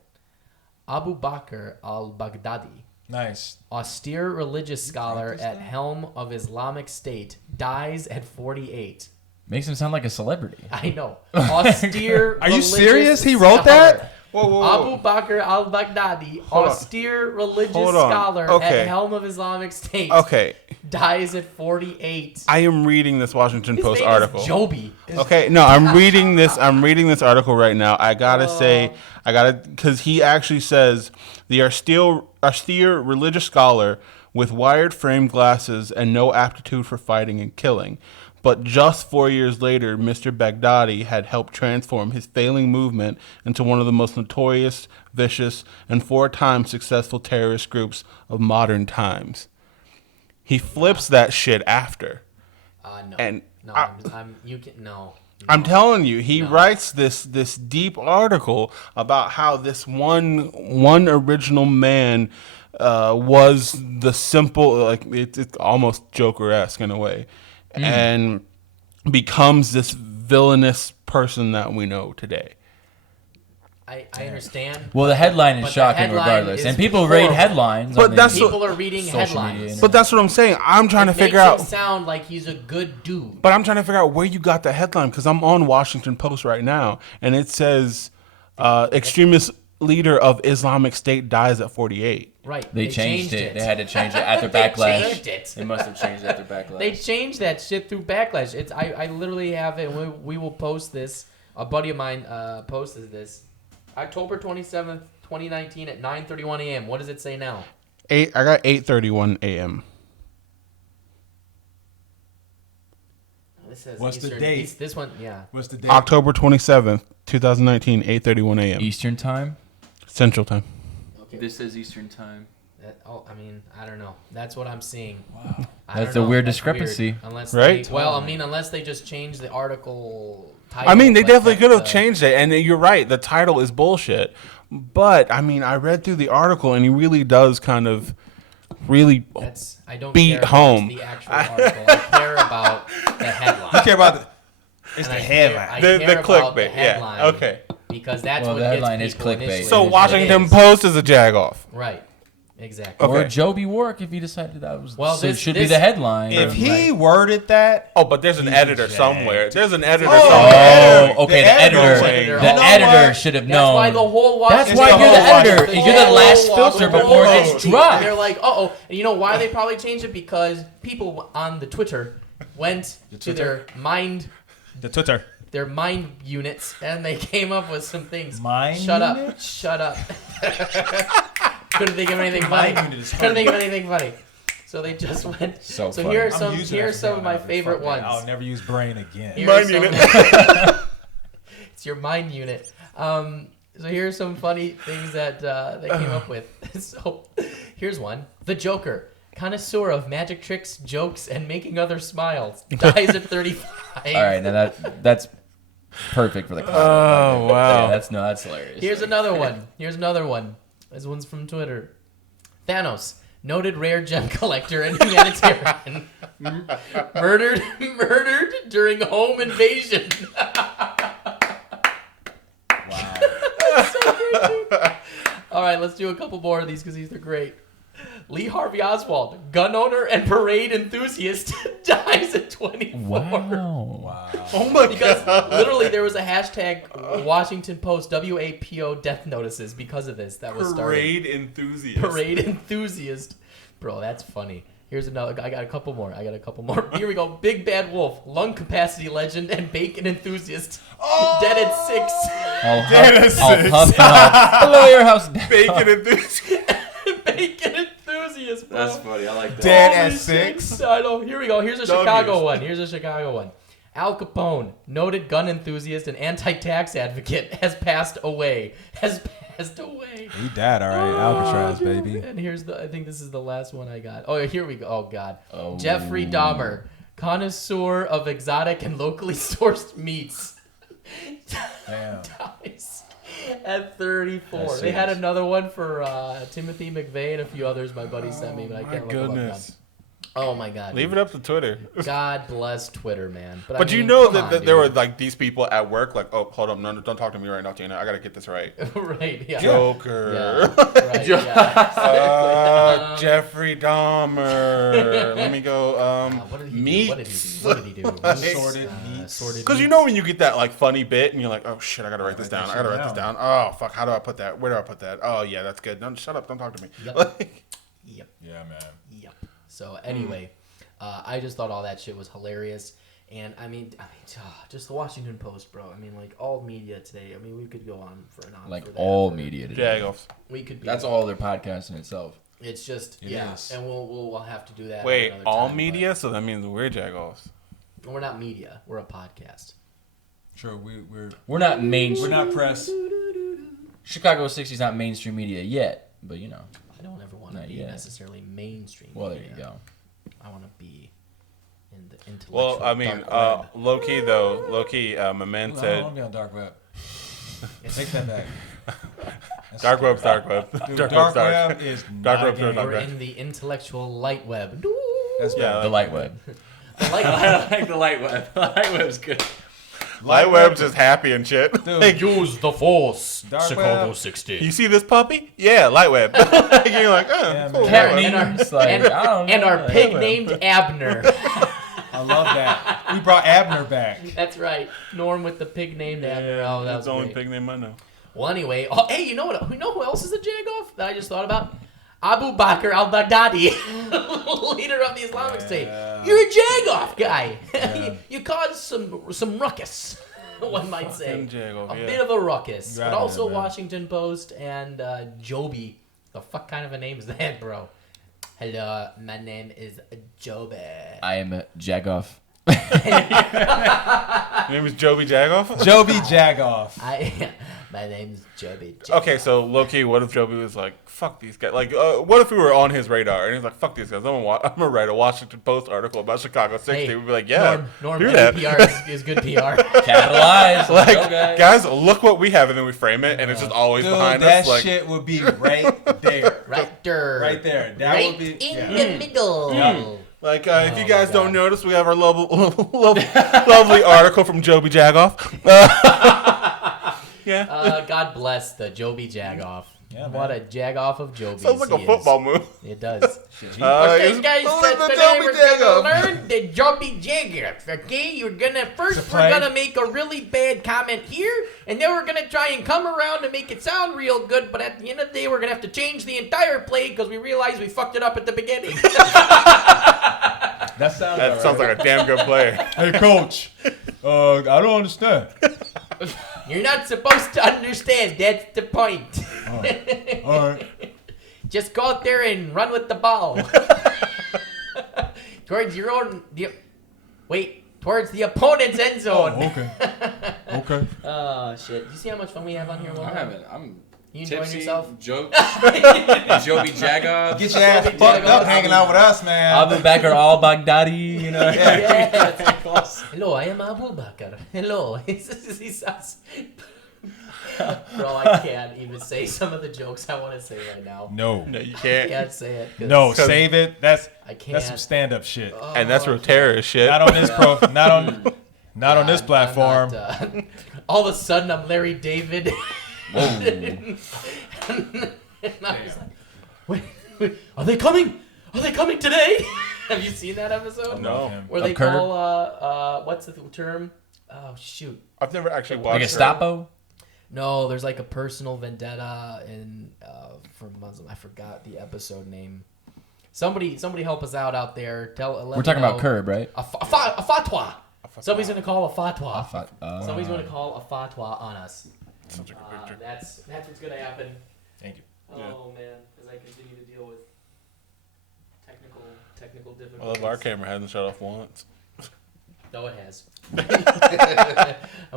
Abu Bakr al-Baghdadi, Nice. austere religious scholar this at down? helm of Islamic State, dies at 48. Makes him sound like a celebrity. I know. Austere Are you religious serious? He wrote scholar. that? Whoa. Abu Bakr al-Baghdadi, Hold on. austere religious Hold on. scholar Okay. at helm of Islamic State, Okay, dies at 48. I am reading this Washington His Post name article. is Joby. Okay, no, I'm reading this. I'm reading this article right now. I gotta say, because he actually says the austere religious scholar with wired frame glasses and no aptitude for fighting and killing. But just 4 years later, Mr. Baghdadi had helped transform his failing movement into one of the most notorious, vicious, and 4-time successful terrorist groups of modern times. He flips that shit after. No. And no, you can no. I'm telling you, he writes this deep article about how this one original man was the simple, like it's almost Joker-esque in a way, and becomes this villainous person that we know today. I understand. Well, the headline is but the shocking headline regardless, is and people horrible. read headlines. But that's People are reading social headlines. media, But that's what I'm saying. I'm trying to figure out. Makes him sound like he's a good dude. But I'm trying to figure out where you got the headline, because I'm on Washington Post right now, and it says extremist leader of Islamic State dies at 48. Right. They changed it. They had to change it after backlash. changed it. They must have changed it after backlash. They changed that shit through backlash. It's I literally have it. We will post this. A buddy of mine posted this. October 27th, 2019 at 9:31 a.m. What does it say now? I got 8:31 a.m. This says What's the Eastern, date? This one, yeah. What's the date? October 27th, 2019, 8:31 a.m. Eastern time. Central Time. Okay. This is Eastern time. I mean, I don't know. That's what I'm seeing. Wow. That's a weird discrepancy. Unless Right? unless they just change the article title. I mean, they like definitely that, could have changed it, and you're right. The title is bullshit. But I mean, I read through the article, and he really does kind of I don't beat care about home. the actual article. I care about the headline. You care about it's And the I headline. care The about clickbait, the yeah, headline okay. Because that's Well, what the headline gets is people clickbait. initially. So It Washington is. Post is a jagoff. Right. Exactly. Or Okay. Joby Warwick, if he decided that was Well, so it this- should this- be the headline. If he worded that, Oh, but there's an He's a editor jag. somewhere. There's an editor Oh, somewhere. Oh, okay. The The editor. editor. The You know editor what? should have That's known. why the whole That's Washington why the you're the whole editor. Washington You're the Post. last whole filter Washington before it Post. gets dropped. They're like, uh-oh. And you know why they probably changed it? Because people on the Twitter went to their mind the Twitter. units and they came up with some things. Mind Shut units? up. Couldn't think of anything funny. Mind unit is Couldn't think of anything funny. So they just went. So So funny. here are I'm some. using Here are that some from of my now on. favorite Fuck ones. that. I'll never use brain again. Here are Mind some- unit. It's your mind unit. So here's some funny things that they came up with. So here's one. The Joker, connoisseur of magic tricks, jokes, and making others smile, dies at 35. All right, now that's perfect for the comment. Oh, wow. Yeah, that's hilarious. Here's another one. This one's from Twitter. Thanos, noted rare gem collector and humanitarian, murdered during home invasion. Wow. So great, dude. All right, let's do a couple more of these because these are great. Lee Harvey Oswald, gun owner and parade enthusiast, dies at 24. Wow. Wow. Oh my Because god. literally there was a hashtag Washington Post WAPO death notices because of this that was started. Parade enthusiast. Parade enthusiast. Bro, that's funny. Here's another. I got a couple more. Here we go. Big Bad Wolf, lung capacity legend and bacon enthusiast. Dead at 6. I'll huff and huff. Hello, your house. Bacon enthusiast. Bacon enthusiast, bro. funny. I like that. Dead Holy at 6. I know. Here we go. Here's a W's. Chicago one. Al Capone, noted gun enthusiast and anti-tax advocate, has passed away. He died, all right. Alcatraz, baby. And I think this is the last one I got. Oh, here we go. Oh, God. Oh. Jeffrey Dahmer, connoisseur of exotic and locally sourced meats. Damn. Dies at 34. That's They had serious. another one for Timothy McVeigh and a few others my buddy sent me, but I can't look them up now. Goodness. Oh, my God. Leave it up to Twitter. God bless Twitter, man. I But you mean, know come that, on, that there were dude. like these people at work, like, oh, hold up, no, don't talk to me right now, Tina. I gotta get this right. Right, yeah. Joker. Yeah, right, yeah. Jeffrey Dahmer. Let me go. What did he Meats. do? What did he do? Sorted meats. Because you know when you get that like funny bit and you're like, oh shit, I gotta write this down. I gotta write this down. Oh fuck, how do I put that? Where do I put that? Oh yeah, that's good. Don't shut up. Don't talk to me. Yep. Yep. Yeah, man. Yep. So anyway, I just thought all that shit was hilarious, and I mean, just the Washington Post, bro. I mean, like all media today. I mean, we could go on for an hour. Like for that, all for- media today. Jagoffs. We could. Be, That's all their podcasts in itself. It's just It yeah, is. and we'll have to do that. Wait, another all time, media? So that means we're Jagoffs. but we're not media. We're a podcast. Sure, we're We're not mainstream. not press. Chicago 60's not mainstream media yet, but you know. I don't ever want to Not be yet. necessarily mainstream. Well, there you media. go. I want to be in the intellectual. Well, I mean, dark web. low key though, my man I don't said. want to be on dark web. Take that back. Dark web's dark web. Dude, Dark dark web's web dark. is Dark not web's a game. dark We're web. in the intellectual light web. That's Yeah, The light web. The light I web. like the light web. The light web's good. Light web's just happy and shit. Dude, Like, Use the force. Dark Chicago web. 60. you see this puppy? Yeah, light web. You're like, Yeah, cool. man. Light web. And our, It's like, and, I don't know, and our like, pig light web. named Abner. I love that. We brought Abner back. That's right. Norm with the pig named Abner. Oh, that That's was the only great. pig name I know. Well, anyway. Oh, hey, you know what? You know who else is a jagoff that I just thought about? Abu Bakr al-Baghdadi, leader of the Islamic State. You're a jagoff guy. you caused some ruckus, one might say. Fucking jagoff, A yeah. bit of a ruckus. Right But also on, man. Washington Post and Joby. The fuck kind of a name is that, bro? Hello, my name is Joby. I am a jagoff. Your name is Joby Jagoff? Joby Jagoff. My name's Joby. Okay, so low-key, what if Joby was like, fuck these guys? Like, what if we were on his radar and he's like, fuck these guys, I'm gonna write a Washington Post article about Chicago 60. Hey, We'd be like, yeah, Norm do that. PR is good PR. Capitalize. Like, Go, guys. guys, look what we have, and then we frame it, and it's just always Dude, behind that us. Like, shit would be right there. Right there. Right there. That Right would be in yeah. the middle. Yeah. Like, if you Oh, guys my don't God. notice, we have our lovely article from Joby Jagoff. Yeah. God bless the Joby Jagoff. Yeah, What man. a Jagoff of Joby. Sounds like a football move. It does. It's Okay, guys, the today Joby we're gonna Jagoff. learn the Joby Jagoff. Okay, you're gonna first It's a we're play. gonna make a really bad comment here, and then we're gonna try and come around and make it sound real good. But at the end of the day, we're gonna have to change the entire play because we realize we fucked it up at the beginning. That sounds That sounds like a damn good play. Hey, coach. I don't understand. You're not supposed to understand. That's the point. All right. Just go out there and run with the ball. Towards your own. Towards the opponent's end zone. Okay. Okay. Oh shit! You see how much fun we have on here? I'm Wilhelm? having. I'm You enjoying tipsy. yourself? Jokes. and Joby Jagoff. Get your ass Joby fucked up Jagoff. hanging out with us, man. Abu Bakr al-Baghdadi. You know. Yes. Hello, I am Abu Bakr. Hello. He sounds. Bro, I can't even say some of the jokes I want to say right now. No. No, you I can't. can't say it. 'cause No, save it. That's I can't. that's some stand-up shit. And that's real terrorist shit. Not on this not on this I'm platform. not, all of a sudden, I'm Larry David. Whoa. And I was like, wait, are they coming? Are they coming today? Have you seen that episode? No. Where Of they Curb? call, what's the term? Oh, shoot. I've never actually Like watched a it. Gestapo. No, there's like a personal vendetta for Muslim. I forgot the episode name. Somebody help us out there. Let We're me talking about know. Curb, right? A fatwa. Somebody's gonna call a fatwa. Somebody's Uh, gonna call a fatwa on us. Sounds like a picture. That's what's gonna happen. Thank you. Oh man, as I continue to deal with technical I difficulties. love our camera hasn't shut off once. No, it has. I'm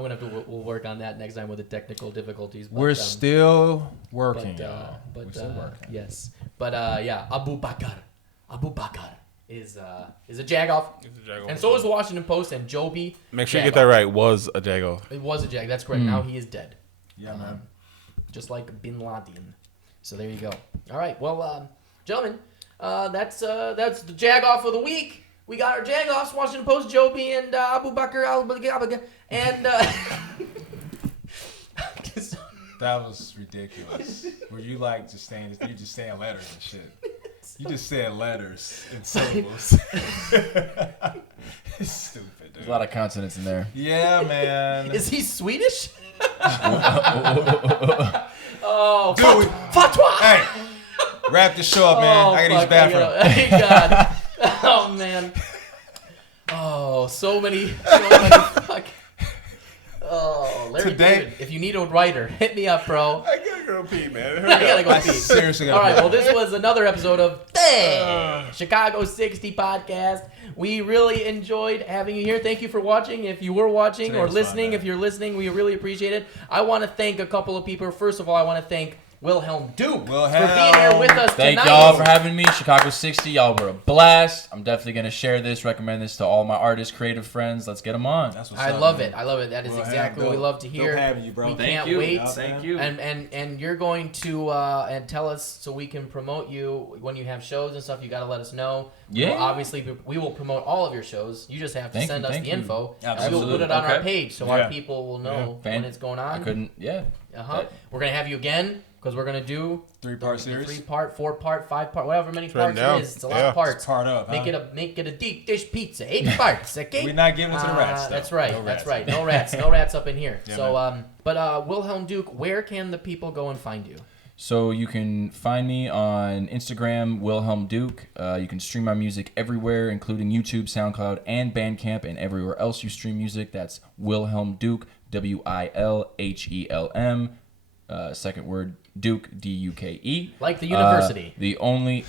gonna have to. We'll work on that next time with the technical difficulties. But, We're still working, y'all. But We're still working. yes. But yeah, Abu Bakr is a jagoff, and so is Washington Post and Joby. Make sure you get that right. Was a Jagoff. It was a jag. That's correct. Now he is dead. Yeah, man. Just like Bin Laden. So there you go. All right. Well, gentlemen, that's the jagoff of the week. We got our jagoffs: Washington Post, Joby, and Abu Bakr al-Baghdadi. And That was ridiculous. Were you like just saying letters and shit? You just said letters and syllables. It's stupid, There's dude. a lot of consonants in there. Yeah, man. is he Swedish? Oh, Dude, fatwa! hey, wrap this show up, man. I gotta use the bathroom. Thank God. Oh man. Oh, so many fuck. Oh, Larry Today- David. If you need a writer, hit me up, bro. I gotta go pee, man. I gotta go I pee. seriously All gotta right, pee. well, this was another episode of the Chicago 60 podcast. We really enjoyed having you here. Thank you for watching. If you were watching Today or was fun, listening, man. if you're listening, we really appreciate it. I want to thank a couple of people. First of all, I want to thank Wilhelm Duke, Wilhelm. for being here with us Thank tonight. y'all for having me. Chicago 60, y'all were a blast. I'm definitely going to share this, recommend this to all my artist, creative friends. Let's get them on. That's what's I up, love man. it. I love it. That is Wilhelm, exactly what we dope. love to hear. Dope having you, bro. We Thank can't you. wait. Thank you. And you're going to and tell us so we can promote you when you have shows and stuff. You got to let us know. Yeah. Well, obviously, we will promote all of your shows. You just have to send us the thank you. info. And Absolutely. we'll put it on our Okay. page so Yeah. our people will know when it's going on. I couldn't, yeah. We're gonna have you again because we're gonna do 3-part the series. 3-part, 4-part, 5-part, whatever many written parts down. it is. It's a lot Yeah. of parts. It's part up, Make huh? it a deep dish pizza. 8 parts, okay? We're not giving it to the rats, though. That's right. No That's rats. right. No rats. No rats up in here. Yeah, So, but Wilhelm Duke, where can the people go and find you? So you can find me on Instagram, Wilhelm Duke. You can stream my music everywhere, including YouTube, SoundCloud, and Bandcamp, and everywhere else you stream music. That's Wilhelm Duke, WILHELM. Second word, Duke, DUKE. Like the university. The only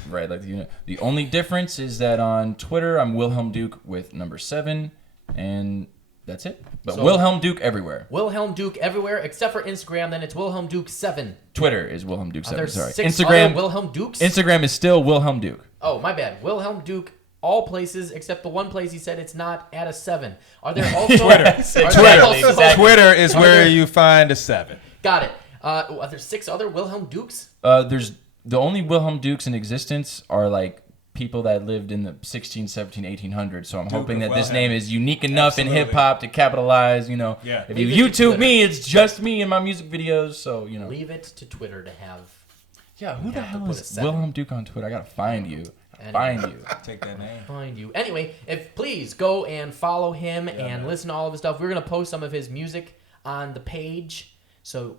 difference is that on Twitter I'm Wilhelm Duke with number 7, and that's it. But So- Wilhelm Duke everywhere. Wilhelm Duke everywhere except for Instagram. Then it's Wilhelm Duke 7. Twitter is Wilhelm Duke 7. There's Sorry. 6 Instagram. other Wilhelm Dukes. Instagram is still Wilhelm Duke. Oh, my bad. Wilhelm Duke. All places except the one place he said it's not at a 7. Are there also Twitter. Are there Twitter. also- Twitter is where you find the 7. Got it. Are there 6 other Wilhelm Dukes? There's the only Wilhelm Dukes in existence are like people that lived in the 16, 17, 1800s. So I'm hoping of that this Wilhelm. name is unique enough in Absolutely. hip hop to capitalize. You know, Yeah. if Leave you it to YouTube Twitter. me, it's just me in my music videos. So you know, Leave it to Twitter to have. yeah. Who the have to hell put a is 7. Wilhelm Duke on Twitter? I gotta find you. Anyway. Find you. Take that name. Find you. Anyway, if please go and follow him and listen to all of his stuff. We're gonna post some of his music on the page. So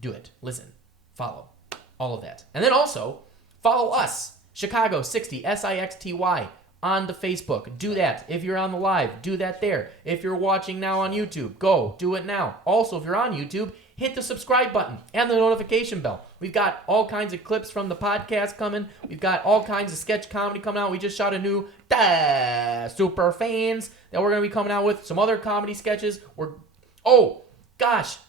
do it. Listen, follow, all of that, and then also follow us, Chicago 60 SIXTY on the Facebook. Do that if you're on the live. Do that there. If you're watching now on YouTube, go do it now. Also, if you're on YouTube, hit the subscribe button and the notification bell. We've got all kinds of clips from the podcast coming. We've got all kinds of sketch comedy coming out. We just shot a new Super Fans that we're going to be coming out with. Some other comedy sketches.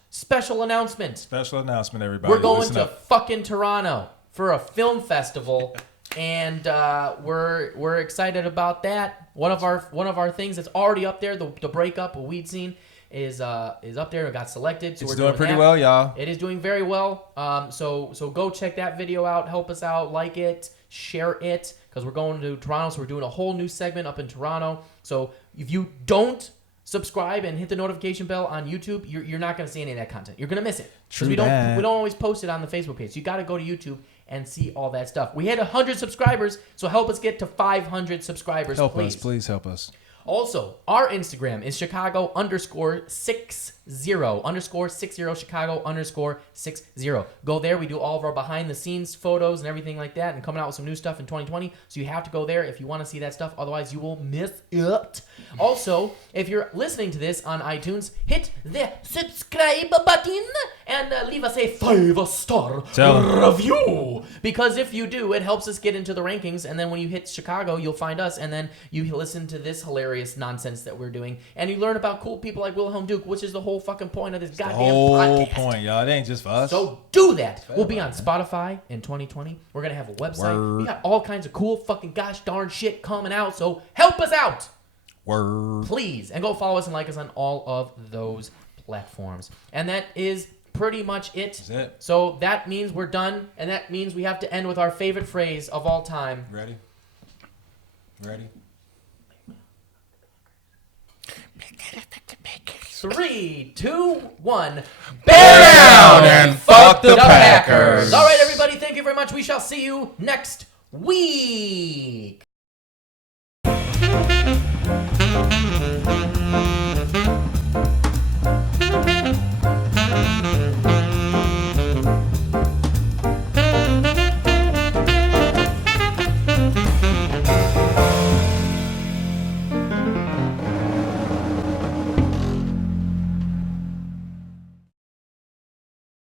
Special announcement. Special announcement, everybody. We're going Listen to up. fucking Toronto for a film festival. And we're excited about that. One of our things that's already up there, the breakup, a weed scene, is up there. It got selected, so It's we're doing doing pretty that. well, y'all. It is doing very well. So go check that video out. Help us out. Like it. Share it. Because we're going to Toronto, so we're doing a whole new segment up in Toronto. So if you don't subscribe and hit the notification bell on YouTube, you're not going to see any of that content. You're going to miss it. Because we don't always post it on the Facebook page. So you got to go to YouTube and see all that stuff. We had 100 subscribers, so help us get to 500 subscribers, Help please. us, please help us. Also, our Instagram is Chicago_60 Chicago_60. Go there. We do all of our behind the scenes photos and everything like that, and coming out with some new stuff in 2020. So you have to go there if you want to see that stuff. Otherwise, you will miss it. Also, if you're listening to this on iTunes, hit the subscribe button and leave us a 5-star Tell 'em. review. Because if you do, it helps us get into the rankings. And then when you hit Chicago, you'll find us. And then you listen to this hilarious nonsense that we're doing. And you learn about cool people like Wilhelm Duke, which is the whole fucking point of this goddamn Whole podcast. point, y'all. It ain't just for us. So do that. We'll be on Spotify in 2020. We're going to have a website. Word. We got all kinds of cool fucking gosh darn shit coming out. So help us out. Word. Please. And go follow us and like us on all of those platforms. And that is pretty much it. That's it. So that means we're done. And that means we have to end with our favorite phrase of all time. Ready? Ready? 3, 2, 1. Bear down and fuck the Packers. All right, everybody. Thank you very much. We shall see you next week.